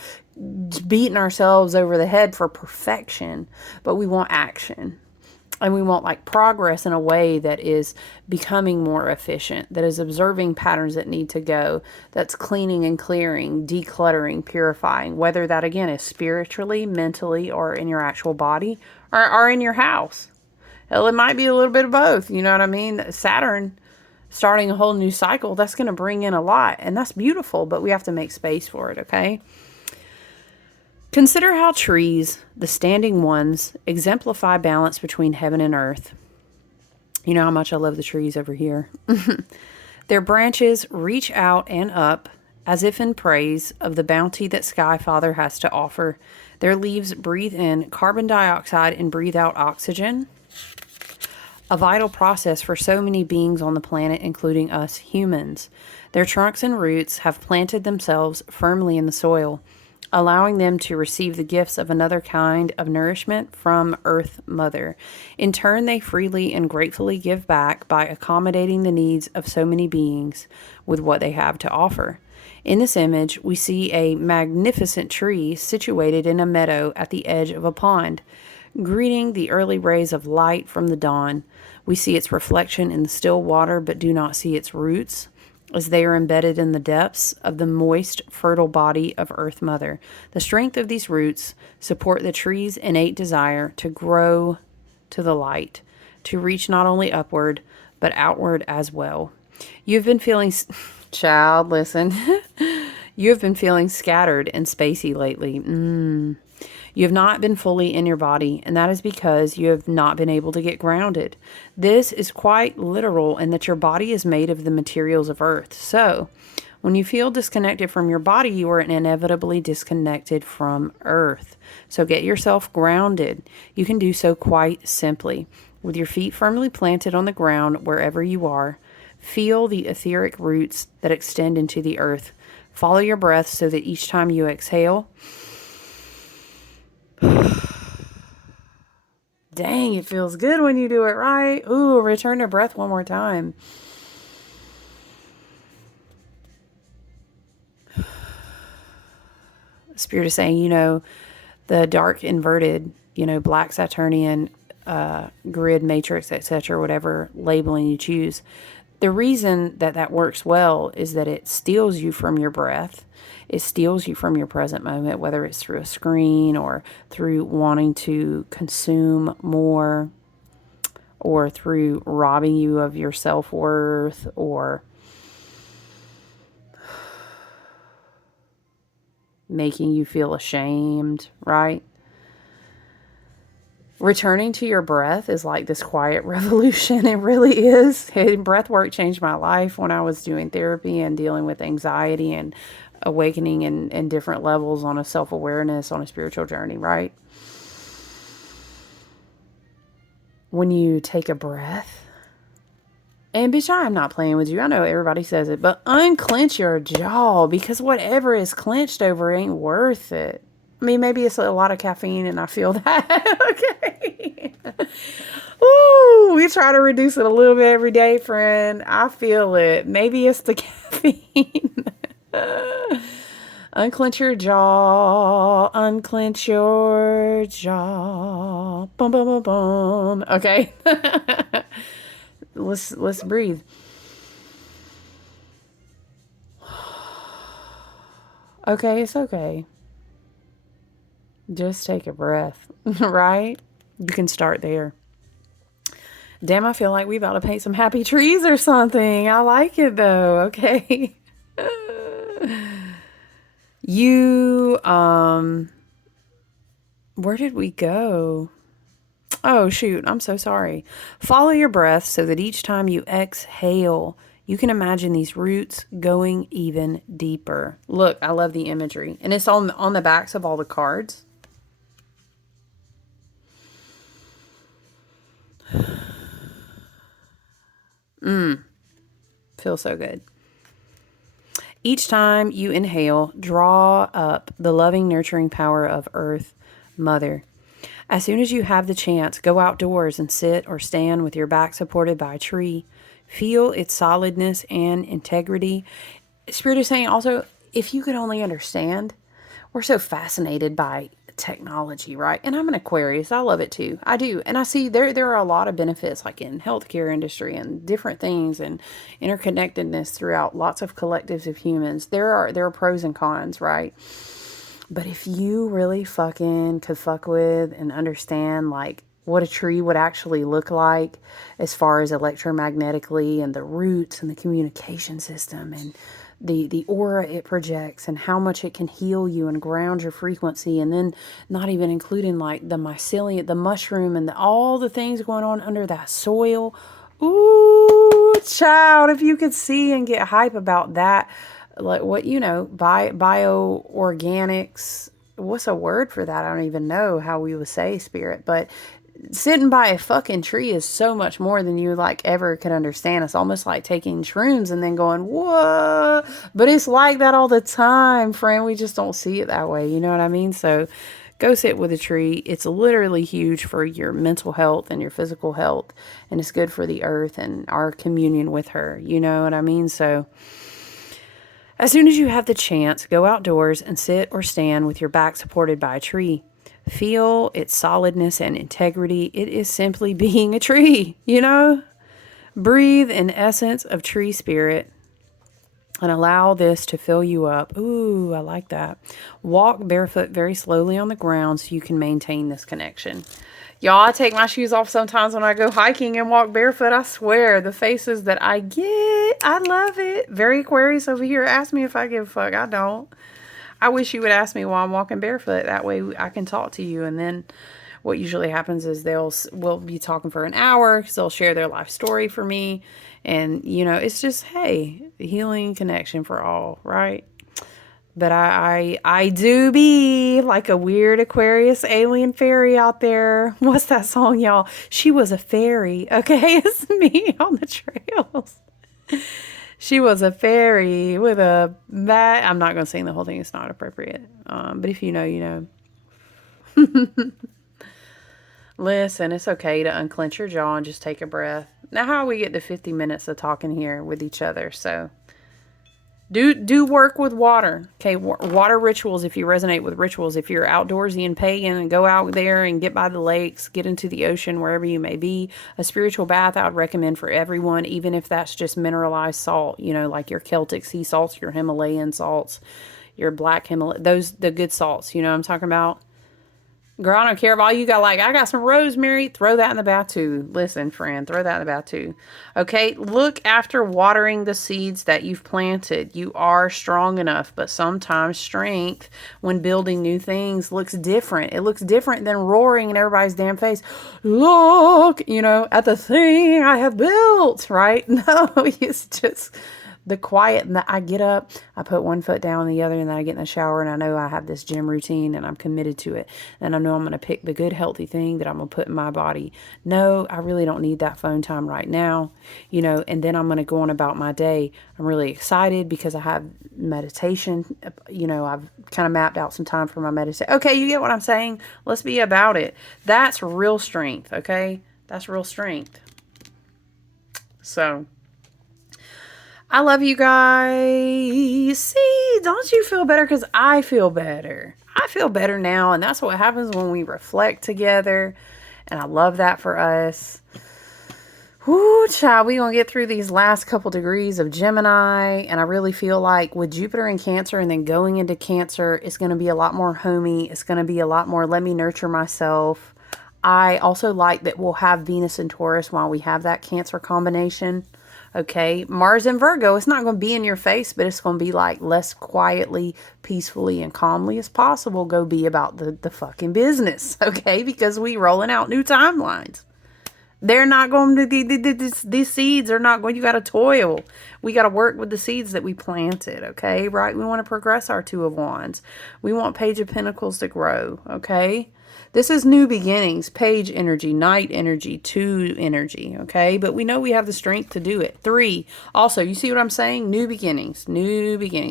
beating ourselves over the head for perfection, but we want action. And we want like progress in a way that is becoming more efficient, that is observing patterns that need to go, that's cleaning and clearing, decluttering, purifying, whether that again is spiritually, mentally, or in your actual body, or in your house. Hell, it might be a little bit of both. You know what I mean? Saturn starting a whole new cycle, that's going to bring in a lot. And that's beautiful, but we have to make space for it, okay? Consider how trees, the standing ones, exemplify balance between heaven and earth. You know how much I love the trees over here. Their branches reach out and up as if in praise of the bounty that Sky Father has to offer. Their leaves breathe in carbon dioxide and breathe out oxygen, a vital process for so many beings on the planet, including us humans. Their trunks and roots have planted themselves firmly in the soil, allowing them to receive the gifts of another kind of nourishment from Earth Mother. In turn, they freely and gratefully give back by accommodating the needs of so many beings with what they have to offer. In this image, we see a magnificent tree situated in a meadow at the edge of a pond, greeting the early rays of light from the dawn. We see its reflection in the still water, but do not see its roots, as they are embedded in the depths of the moist, fertile body of Earth Mother. The strength of these roots support the tree's innate desire to grow to the light, to reach not only upward, but outward as well. You've been feeling, child, listen. You have been feeling scattered and spacey lately. You have not been fully in your body, and that is because you have not been able to get grounded. This is quite literal in that your body is made of the materials of Earth. So, when you feel disconnected from your body, you are inevitably disconnected from Earth. So get yourself grounded. You can do so quite simply. With your feet firmly planted on the ground wherever you are, feel the etheric roots that extend into the earth. Follow your breath so that each time you exhale, dang, it feels good when you do it right. Ooh, return to breath one more time. Spirit is saying, the dark inverted, black Saturnian grid matrix, etc., whatever labeling you choose. The reason that that works well is that it steals you from your breath. It steals you from your present moment, whether it's through a screen or through wanting to consume more, or through robbing you of your self-worth, or making you feel ashamed, right? Returning to your breath is like this quiet revolution. It really is. Breath work changed my life when I was doing therapy and dealing with anxiety and awakening in different levels on a self-awareness, on a spiritual journey, right? When you take a breath, and bitch, I'm not playing with you. I know everybody says it, but unclench your jaw, because whatever is clenched over ain't worth it. I mean, maybe it's a lot of caffeine and I feel that. Okay. Ooh, we try to reduce it a little bit every day, friend. I feel it. Maybe it's the caffeine. Unclench your jaw. Unclench your jaw. Boom, boom, boom, boom. Okay. Let's breathe. Okay, it's okay. Just take a breath, right? You can start there. Damn, I feel like we about to paint some happy trees or something. I like it though, okay? Where did we go? Oh, shoot, I'm so sorry. Follow your breath so that each time you exhale, you can imagine these roots going even deeper. Look, I love the imagery. And it's on the backs of all the cards. Feels so good. Each time you inhale, draw up the loving, nurturing power of Earth Mother. As soon as you have the chance, go outdoors and sit or stand with your back supported by a tree. Feel its solidness and integrity. Spirit is saying also, if you could only understand, we're so fascinated by technology, right? And I'm an Aquarius. I love it too. I do. And I see there are a lot of benefits, like in healthcare industry and different things, and interconnectedness throughout lots of collectives of humans. There are pros and cons, right? But if you really fucking could fuck with and understand like what a tree would actually look like as far as electromagnetically, and the roots and the communication system and the aura it projects and how much it can heal you and ground your frequency, and then not even including like the mycelium, the mushroom, and all the things going on under that soil. Ooh, child, if you could see and get hype about that, like what, bioorganics, what's a word for that? I don't even know how we would say, Spirit, but sitting by a fucking tree is so much more than you like ever could understand. It's almost like taking shrooms and then going, whoa, but it's like that all the time, friend. We just don't see it that way. You know what I mean? So go sit with a tree. It's literally huge for your mental health and your physical health. And it's good for the earth and our communion with her. You know what I mean? So As soon as you have the chance, go outdoors and sit or stand with your back supported by a tree. Feel its solidness and integrity. It is simply being a tree, you know? Breathe an essence of tree spirit and allow this to fill you up. Ooh, I like that. Walk barefoot very slowly on the ground so you can maintain this connection. Y'all, I take my shoes off sometimes when I go hiking and walk barefoot. I swear, the faces that I get, I love it. Very Aquarius over here. Ask me if I give a fuck. I don't. I wish you would ask me while I'm walking barefoot. That way I can talk to you. And then what usually happens is we'll be talking for an hour because they'll share their life story for me. And, you know, it's just, hey, healing connection for all, right? But I do be like a weird Aquarius alien fairy out there. What's that song, y'all? She was a fairy. Okay, it's me on the trails. She was a fairy with a bat. I'm not going to sing the whole thing. It's not appropriate. But if you know, you know. Listen, it's okay to unclench your jaw and just take a breath. Now, how we get to 50 minutes of talking here with each other? So, do work with water. Okay, water rituals. If you resonate with rituals, if you're outdoorsy and pagan, and go out there and get by the lakes, get into the ocean, wherever you may be. A spiritual bath I would recommend for everyone, even if that's just mineralized salt. You know, like your Celtic sea salts, your Himalayan salts, your black the good salts. You know what I'm talking about? Girl, I don't care if all you got, like, I got some rosemary, throw that in the bath too. Listen, friend, throw that in the bath too. Okay, look after watering the seeds that you've planted. You are strong enough, but sometimes strength when building new things looks different. It looks different than roaring in everybody's damn face. Look, you know, at the thing I have built, right? No, it's just the quiet, and I get up, I put one foot down on the other, and then I get in the shower, and I know I have this gym routine, and I'm committed to it, and I know I'm going to pick the good, healthy thing that I'm going to put in my body. No, I really don't need that phone time right now, you know, and then I'm going to go on about my day. I'm really excited because I have meditation, you know, I've kind of mapped out some time for my meditation. Okay, you get what I'm saying? Let's be about it. That's real strength, okay? That's real strength. So, I love you guys. See, don't you feel better? Because I feel better. I feel better now. And that's what happens when we reflect together. And I love that for us. Whoo, child. We're going to get through these last couple degrees of Gemini. And I really feel like with Jupiter in Cancer and then going into Cancer, it's going to be a lot more homey. It's going to be a lot more let me nurture myself. I also like that we'll have Venus and Taurus while we have that Cancer combination. Okay, Mars and Virgo, it's not going to be in your face, but it's going to be like less quietly, peacefully, and calmly as possible. Go be about the fucking business, okay? Because we rolling out new timelines. They're not going to, these seeds are not going, you got to toil. We got to work with the seeds that we planted, okay? Right? We want to progress our Two of Wands. We want Page of Pentacles to grow, okay? This is new beginnings, Page energy, Knight energy, 2 energy, okay? But we know we have the strength to do it. 3, also, you see what I'm saying? New beginnings,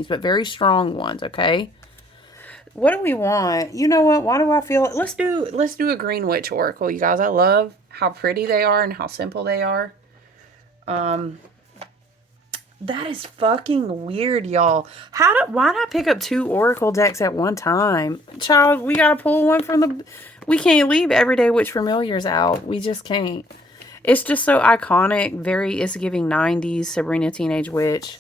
but very strong ones, okay? What do we want? You know what? Why do I feel it? Let's do a Green Witch Oracle, you guys. I love how pretty they are and how simple they are. That is fucking weird, y'all. Why did I pick up 2 Oracle decks at one time? Child, we gotta pull one from the... We can't leave Everyday Witch Familiars out. We just can't. It's just so iconic. It's giving 90s Sabrina Teenage Witch.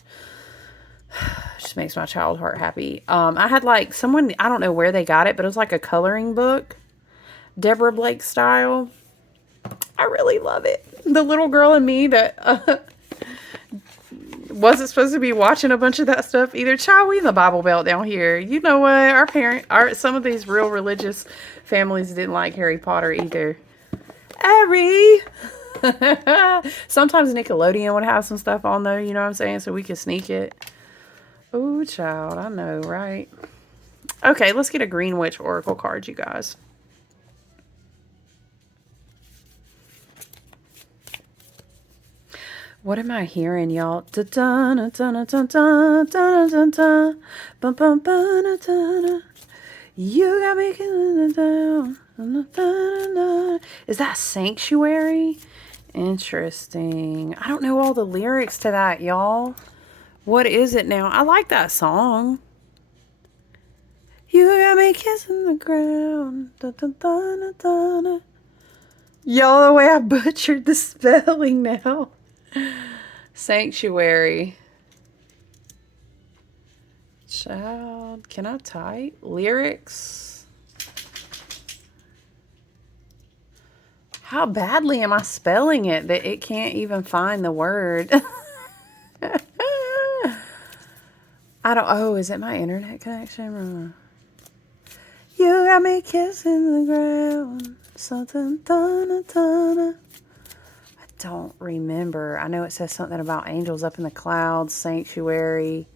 Just makes my child heart happy. I had like someone, I don't know where they got it, but it was like a coloring book. Deborah Blake style. I really love it. The little girl in me that... wasn't supposed to be watching a bunch of that stuff either. Child, we in the Bible Belt down here. You know what? Some of these real religious families didn't like Harry Potter either. Harry! Sometimes Nickelodeon would have some stuff on though, you know what I'm saying? So we could sneak it. Ooh, child, I know, right? Okay, let's get a Green Witch Oracle card, you guys. What am I hearing, y'all? You got me killing down. Is that Sanctuary? Interesting. I don't know all the lyrics to that, y'all. What is it now? I like that song. You got me kissing the ground. Da, da, da, da, da, da. Y'all, the way I butchered the spelling now. Sanctuary. Child. Can I type? Lyrics. How badly am I spelling it that it can't even find the word? I don't. Oh, is it my internet connection? You got me kissing the ground. Something. Da, da, da. I don't remember. I know it says something about angels up in the clouds, sanctuary.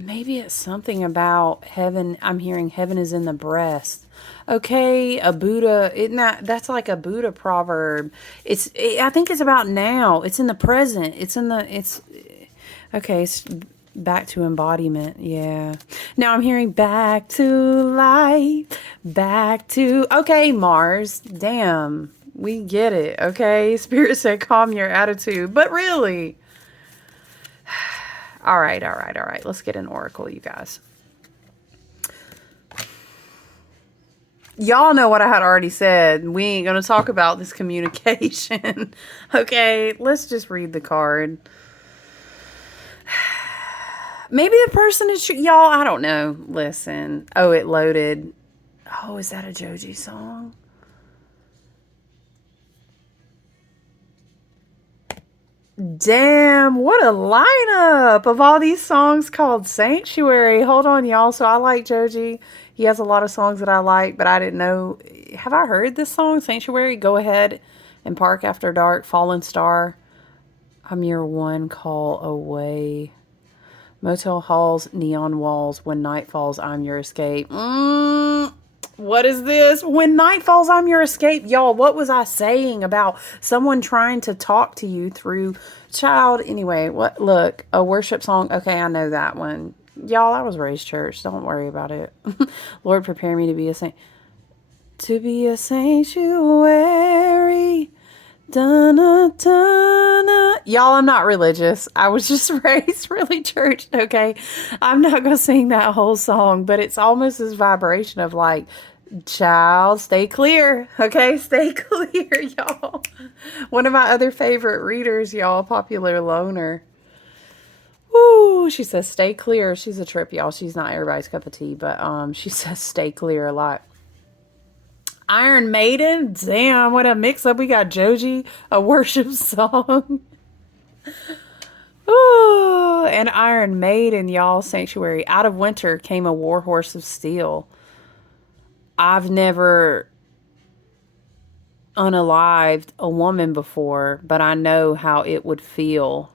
Maybe it's something about heaven. I'm hearing heaven is in the breast. Okay, a Buddha. That's like a Buddha proverb. I think it's about now. It's in the present. Okay, it's back to embodiment. Yeah. Now I'm hearing back to life. Okay, Mars. Damn. We get it. Okay. Spirit said calm your attitude. But really. All right. Let's get an oracle, you guys. Y'all know what I had already said. We ain't going to talk about this communication. Okay, let's just read the card. Maybe the person is... Y'all, I don't know. Listen. Oh, it loaded. Oh, is that a Joji song? Damn, what a lineup of all these songs called Sanctuary. Hold on, y'all. So I like Joji. He has a lot of songs that I like, but I didn't know. Have I heard this song, Sanctuary? Go Ahead and Park After Dark, Fallen Star. I'm your one call away. Motel halls, neon walls. When night falls, I'm your escape. What is this? When night falls, I'm your escape. Y'all, what was I saying about someone trying to talk to you through child? Anyway, what? Look, a worship song. Okay, I know that one. Y'all, I was raised church. Don't worry about it. Lord, prepare me to be a saint. To be a sanctuary. Dun, dun. Y'all, I'm not religious. I was just raised really churched, okay? I'm not going to sing that whole song, but it's almost this vibration of like, child, stay clear, okay? Stay clear, y'all. One of my other favorite readers, y'all, Popular Loner. Ooh, she says stay clear. She's a trip, y'all. She's not everybody's cup of tea, but she says stay clear a lot. Iron Maiden, damn, what a mix-up. We got Joji, a worship song. Ooh, and Iron Maiden, y'all, Sanctuary. Out of winter came a war horse of steel. I've never unalived a woman before, but I know how it would feel.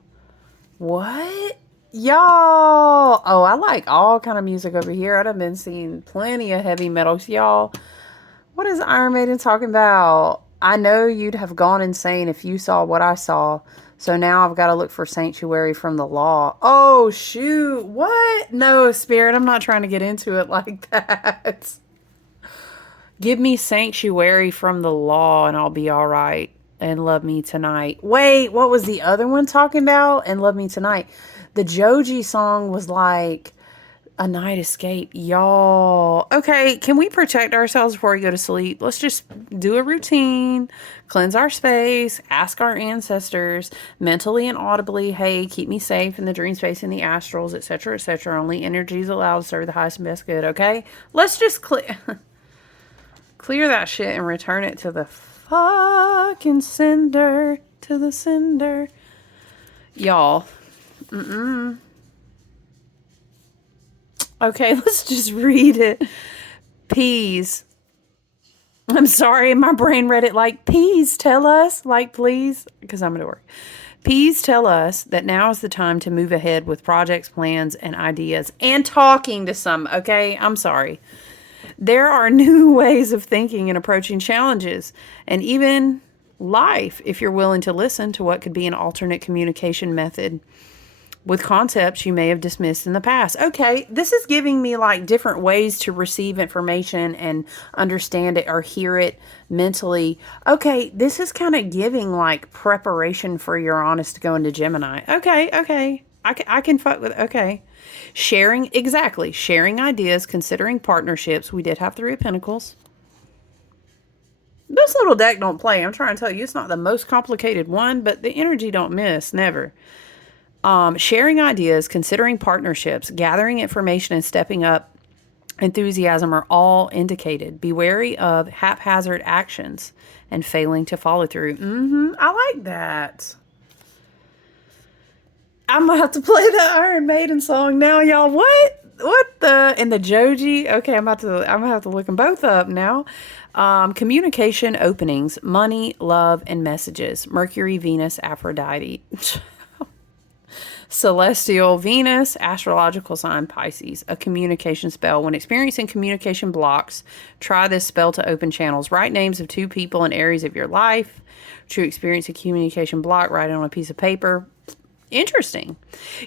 What? Y'all. Oh, I like all kind of music over here. I've been seeing plenty of heavy metals, y'all. What is Iron Maiden talking about? I know you'd have gone insane if you saw what I saw. So now I've got to look for sanctuary from the law. Oh, shoot. What? No, Spirit, I'm not trying to get into it like that. Give me sanctuary from the law and I'll be all right. And love me tonight. Wait, what was the other one talking about? And love me tonight. The Joji song was like... A night escape, y'all. Okay, can we protect ourselves before we go to sleep? Let's just do a routine, cleanse our space, ask our ancestors, mentally and audibly, hey, keep me safe in the dream space and the astrals, etc., etc. Only energies allowed to serve the highest and best good, okay? Let's just clear that shit and return it to the fucking sender, to the sender. Y'all, Okay, let's just read it. Peas. I'm sorry, my brain read it like, peas tell us, like please, because I'm at work. Peas tell us that now is the time to move ahead with projects, plans, and ideas, and talking to some, okay? I'm sorry. There are new ways of thinking and approaching challenges, and even life, if you're willing to listen to what could be an alternate communication method. with concepts you may have dismissed in the past. Okay, this is giving me like different ways to receive information and understand it or hear it mentally. Okay, this is kind of giving like preparation for Uranus to go into Gemini. Okay, okay. I can fuck with, okay. Sharing, exactly. Sharing ideas, considering partnerships. We did have Three of Pentacles. This little deck don't play. I'm trying to tell you, it's not the most complicated one, but the energy don't miss, never. Sharing ideas, considering partnerships, gathering information, and stepping up enthusiasm are all indicated. Be wary of haphazard actions and failing to follow through. I like that. I'm gonna have to play the Iron Maiden song now, y'all. What the and the Joji? Okay, I'm gonna have to look them both up now. Communication openings, money, love, and messages. Mercury, Venus, Aphrodite. Celestial Venus, astrological sign Pisces, a communication spell. When experiencing communication blocks, try this spell to open channels. Write names of two people and areas of your life. To experience a communication block, write it on a piece of paper. Interesting.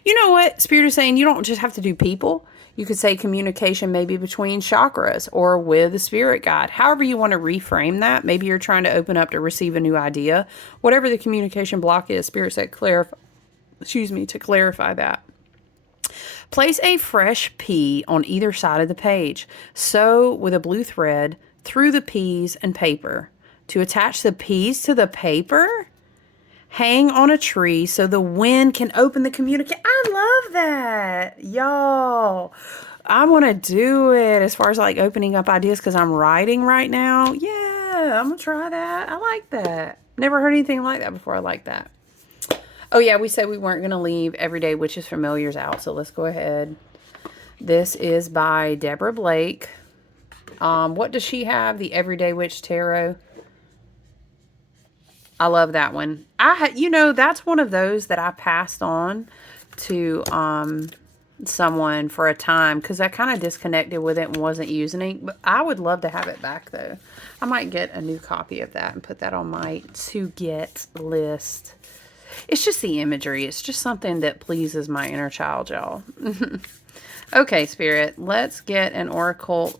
You know what? Spirit is saying you don't just have to do people. You could say communication maybe between chakras or with a spirit guide. However you want to reframe that. Maybe you're trying to open up to receive a new idea. Whatever the communication block is, Spirit said to clarify that. Place a fresh pea on either side of the page. Sew with a blue thread through the peas and paper. To attach the peas to the paper, hang on a tree so the wind can open the communication. I love that, y'all. I want to do it as far as like opening up ideas because I'm writing right now. Yeah, I'm going to try that. I like that. Never heard anything like that before. I like that. Oh, yeah, we said we weren't going to leave Everyday Witches Familiars out, so let's go ahead. This is by Deborah Blake. What does she have? The Everyday Witch Tarot. I love that one. That's one of those that I passed on to someone for a time because I kind of disconnected with it and wasn't using it. But I would love to have it back, though. I might get a new copy of that and put that on my to-get list. It's just the imagery. It's just something that pleases my inner child, y'all. Okay, Spirit. Let's get an oracle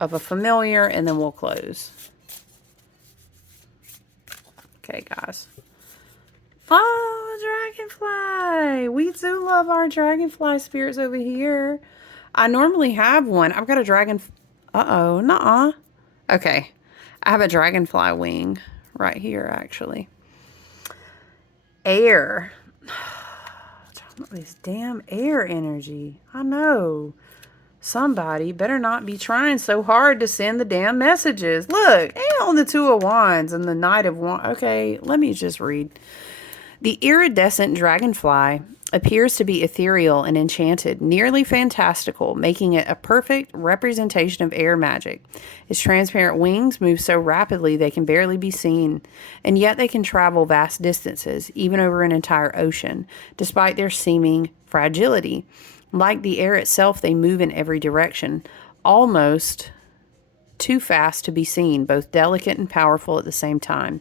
of a familiar, and then we'll close. Okay, guys. Oh, Dragonfly. We do love our Dragonfly spirits over here. I normally have one. I've got a dragon... Uh-oh. Nuh-uh. Okay. I have a Dragonfly wing right here, actually. Air. This damn air energy. I know. Somebody better not be trying so hard to send the damn messages. Look, and on the Two of Wands and the Knight of Wands. Okay, let me just read. The iridescent dragonfly appears to be ethereal and enchanted, nearly fantastical, making it a perfect representation of air magic. Its transparent wings move so rapidly they can barely be seen, and yet they can travel vast distances, even over an entire ocean, despite their seeming fragility. Like the air itself, they move in every direction, almost too fast to be seen, both delicate and powerful at the same time.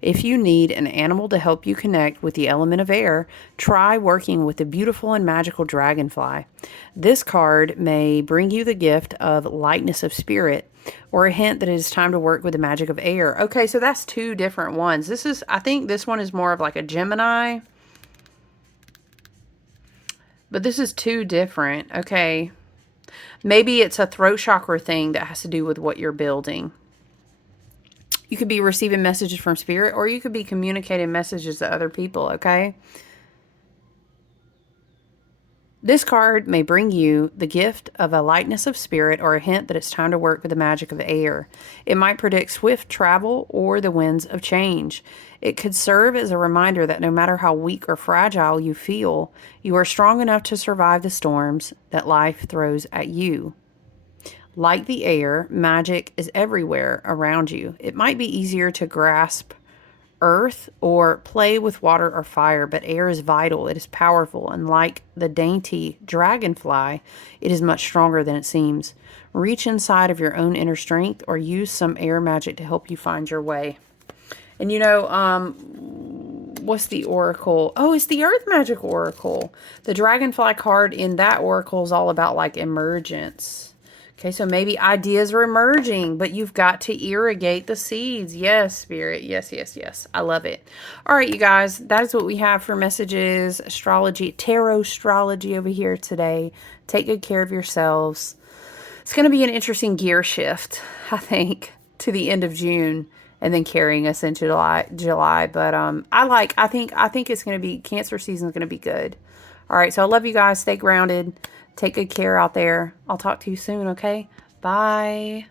If you need an animal to help you connect with the element of air, try working with the beautiful and magical dragonfly. This card may bring you the gift of lightness of spirit or a hint that it is time to work with the magic of air. Okay, so that's two different ones. I think this one is more of like a Gemini. But this is two different. Okay. Maybe it's a throat chakra thing that has to do with what you're building. You could be receiving messages from spirit, or you could be communicating messages to other people, okay? This card may bring you the gift of a lightness of spirit or a hint that it's time to work with the magic of air. It might predict swift travel or the winds of change. It could serve as a reminder that no matter how weak or fragile you feel, you are strong enough to survive the storms that life throws at you. Like the air, magic is everywhere around you. It might be easier to grasp earth or play with water or fire, but air is vital. It is powerful, and like the dainty dragonfly, it is much stronger than it seems. Reach inside of your own inner strength or use some air magic to help you find your way. And what's the oracle? Oh, it's the Earth Magic Oracle. The Dragonfly card in that oracle is all about like emergence. Okay, so maybe ideas are emerging, but you've got to irrigate the seeds. Yes, Spirit. Yes, yes, yes. I love it. All right, you guys, that is what we have for messages, astrology, tarot astrology over here today. Take good care of yourselves. It's going to be an interesting gear shift, I think, to the end of June and then carrying us into July. But I think it's going to be, Cancer season is going to be good. All right, so I love you guys. Stay grounded. Take good care out there. I'll talk to you soon, okay? Bye.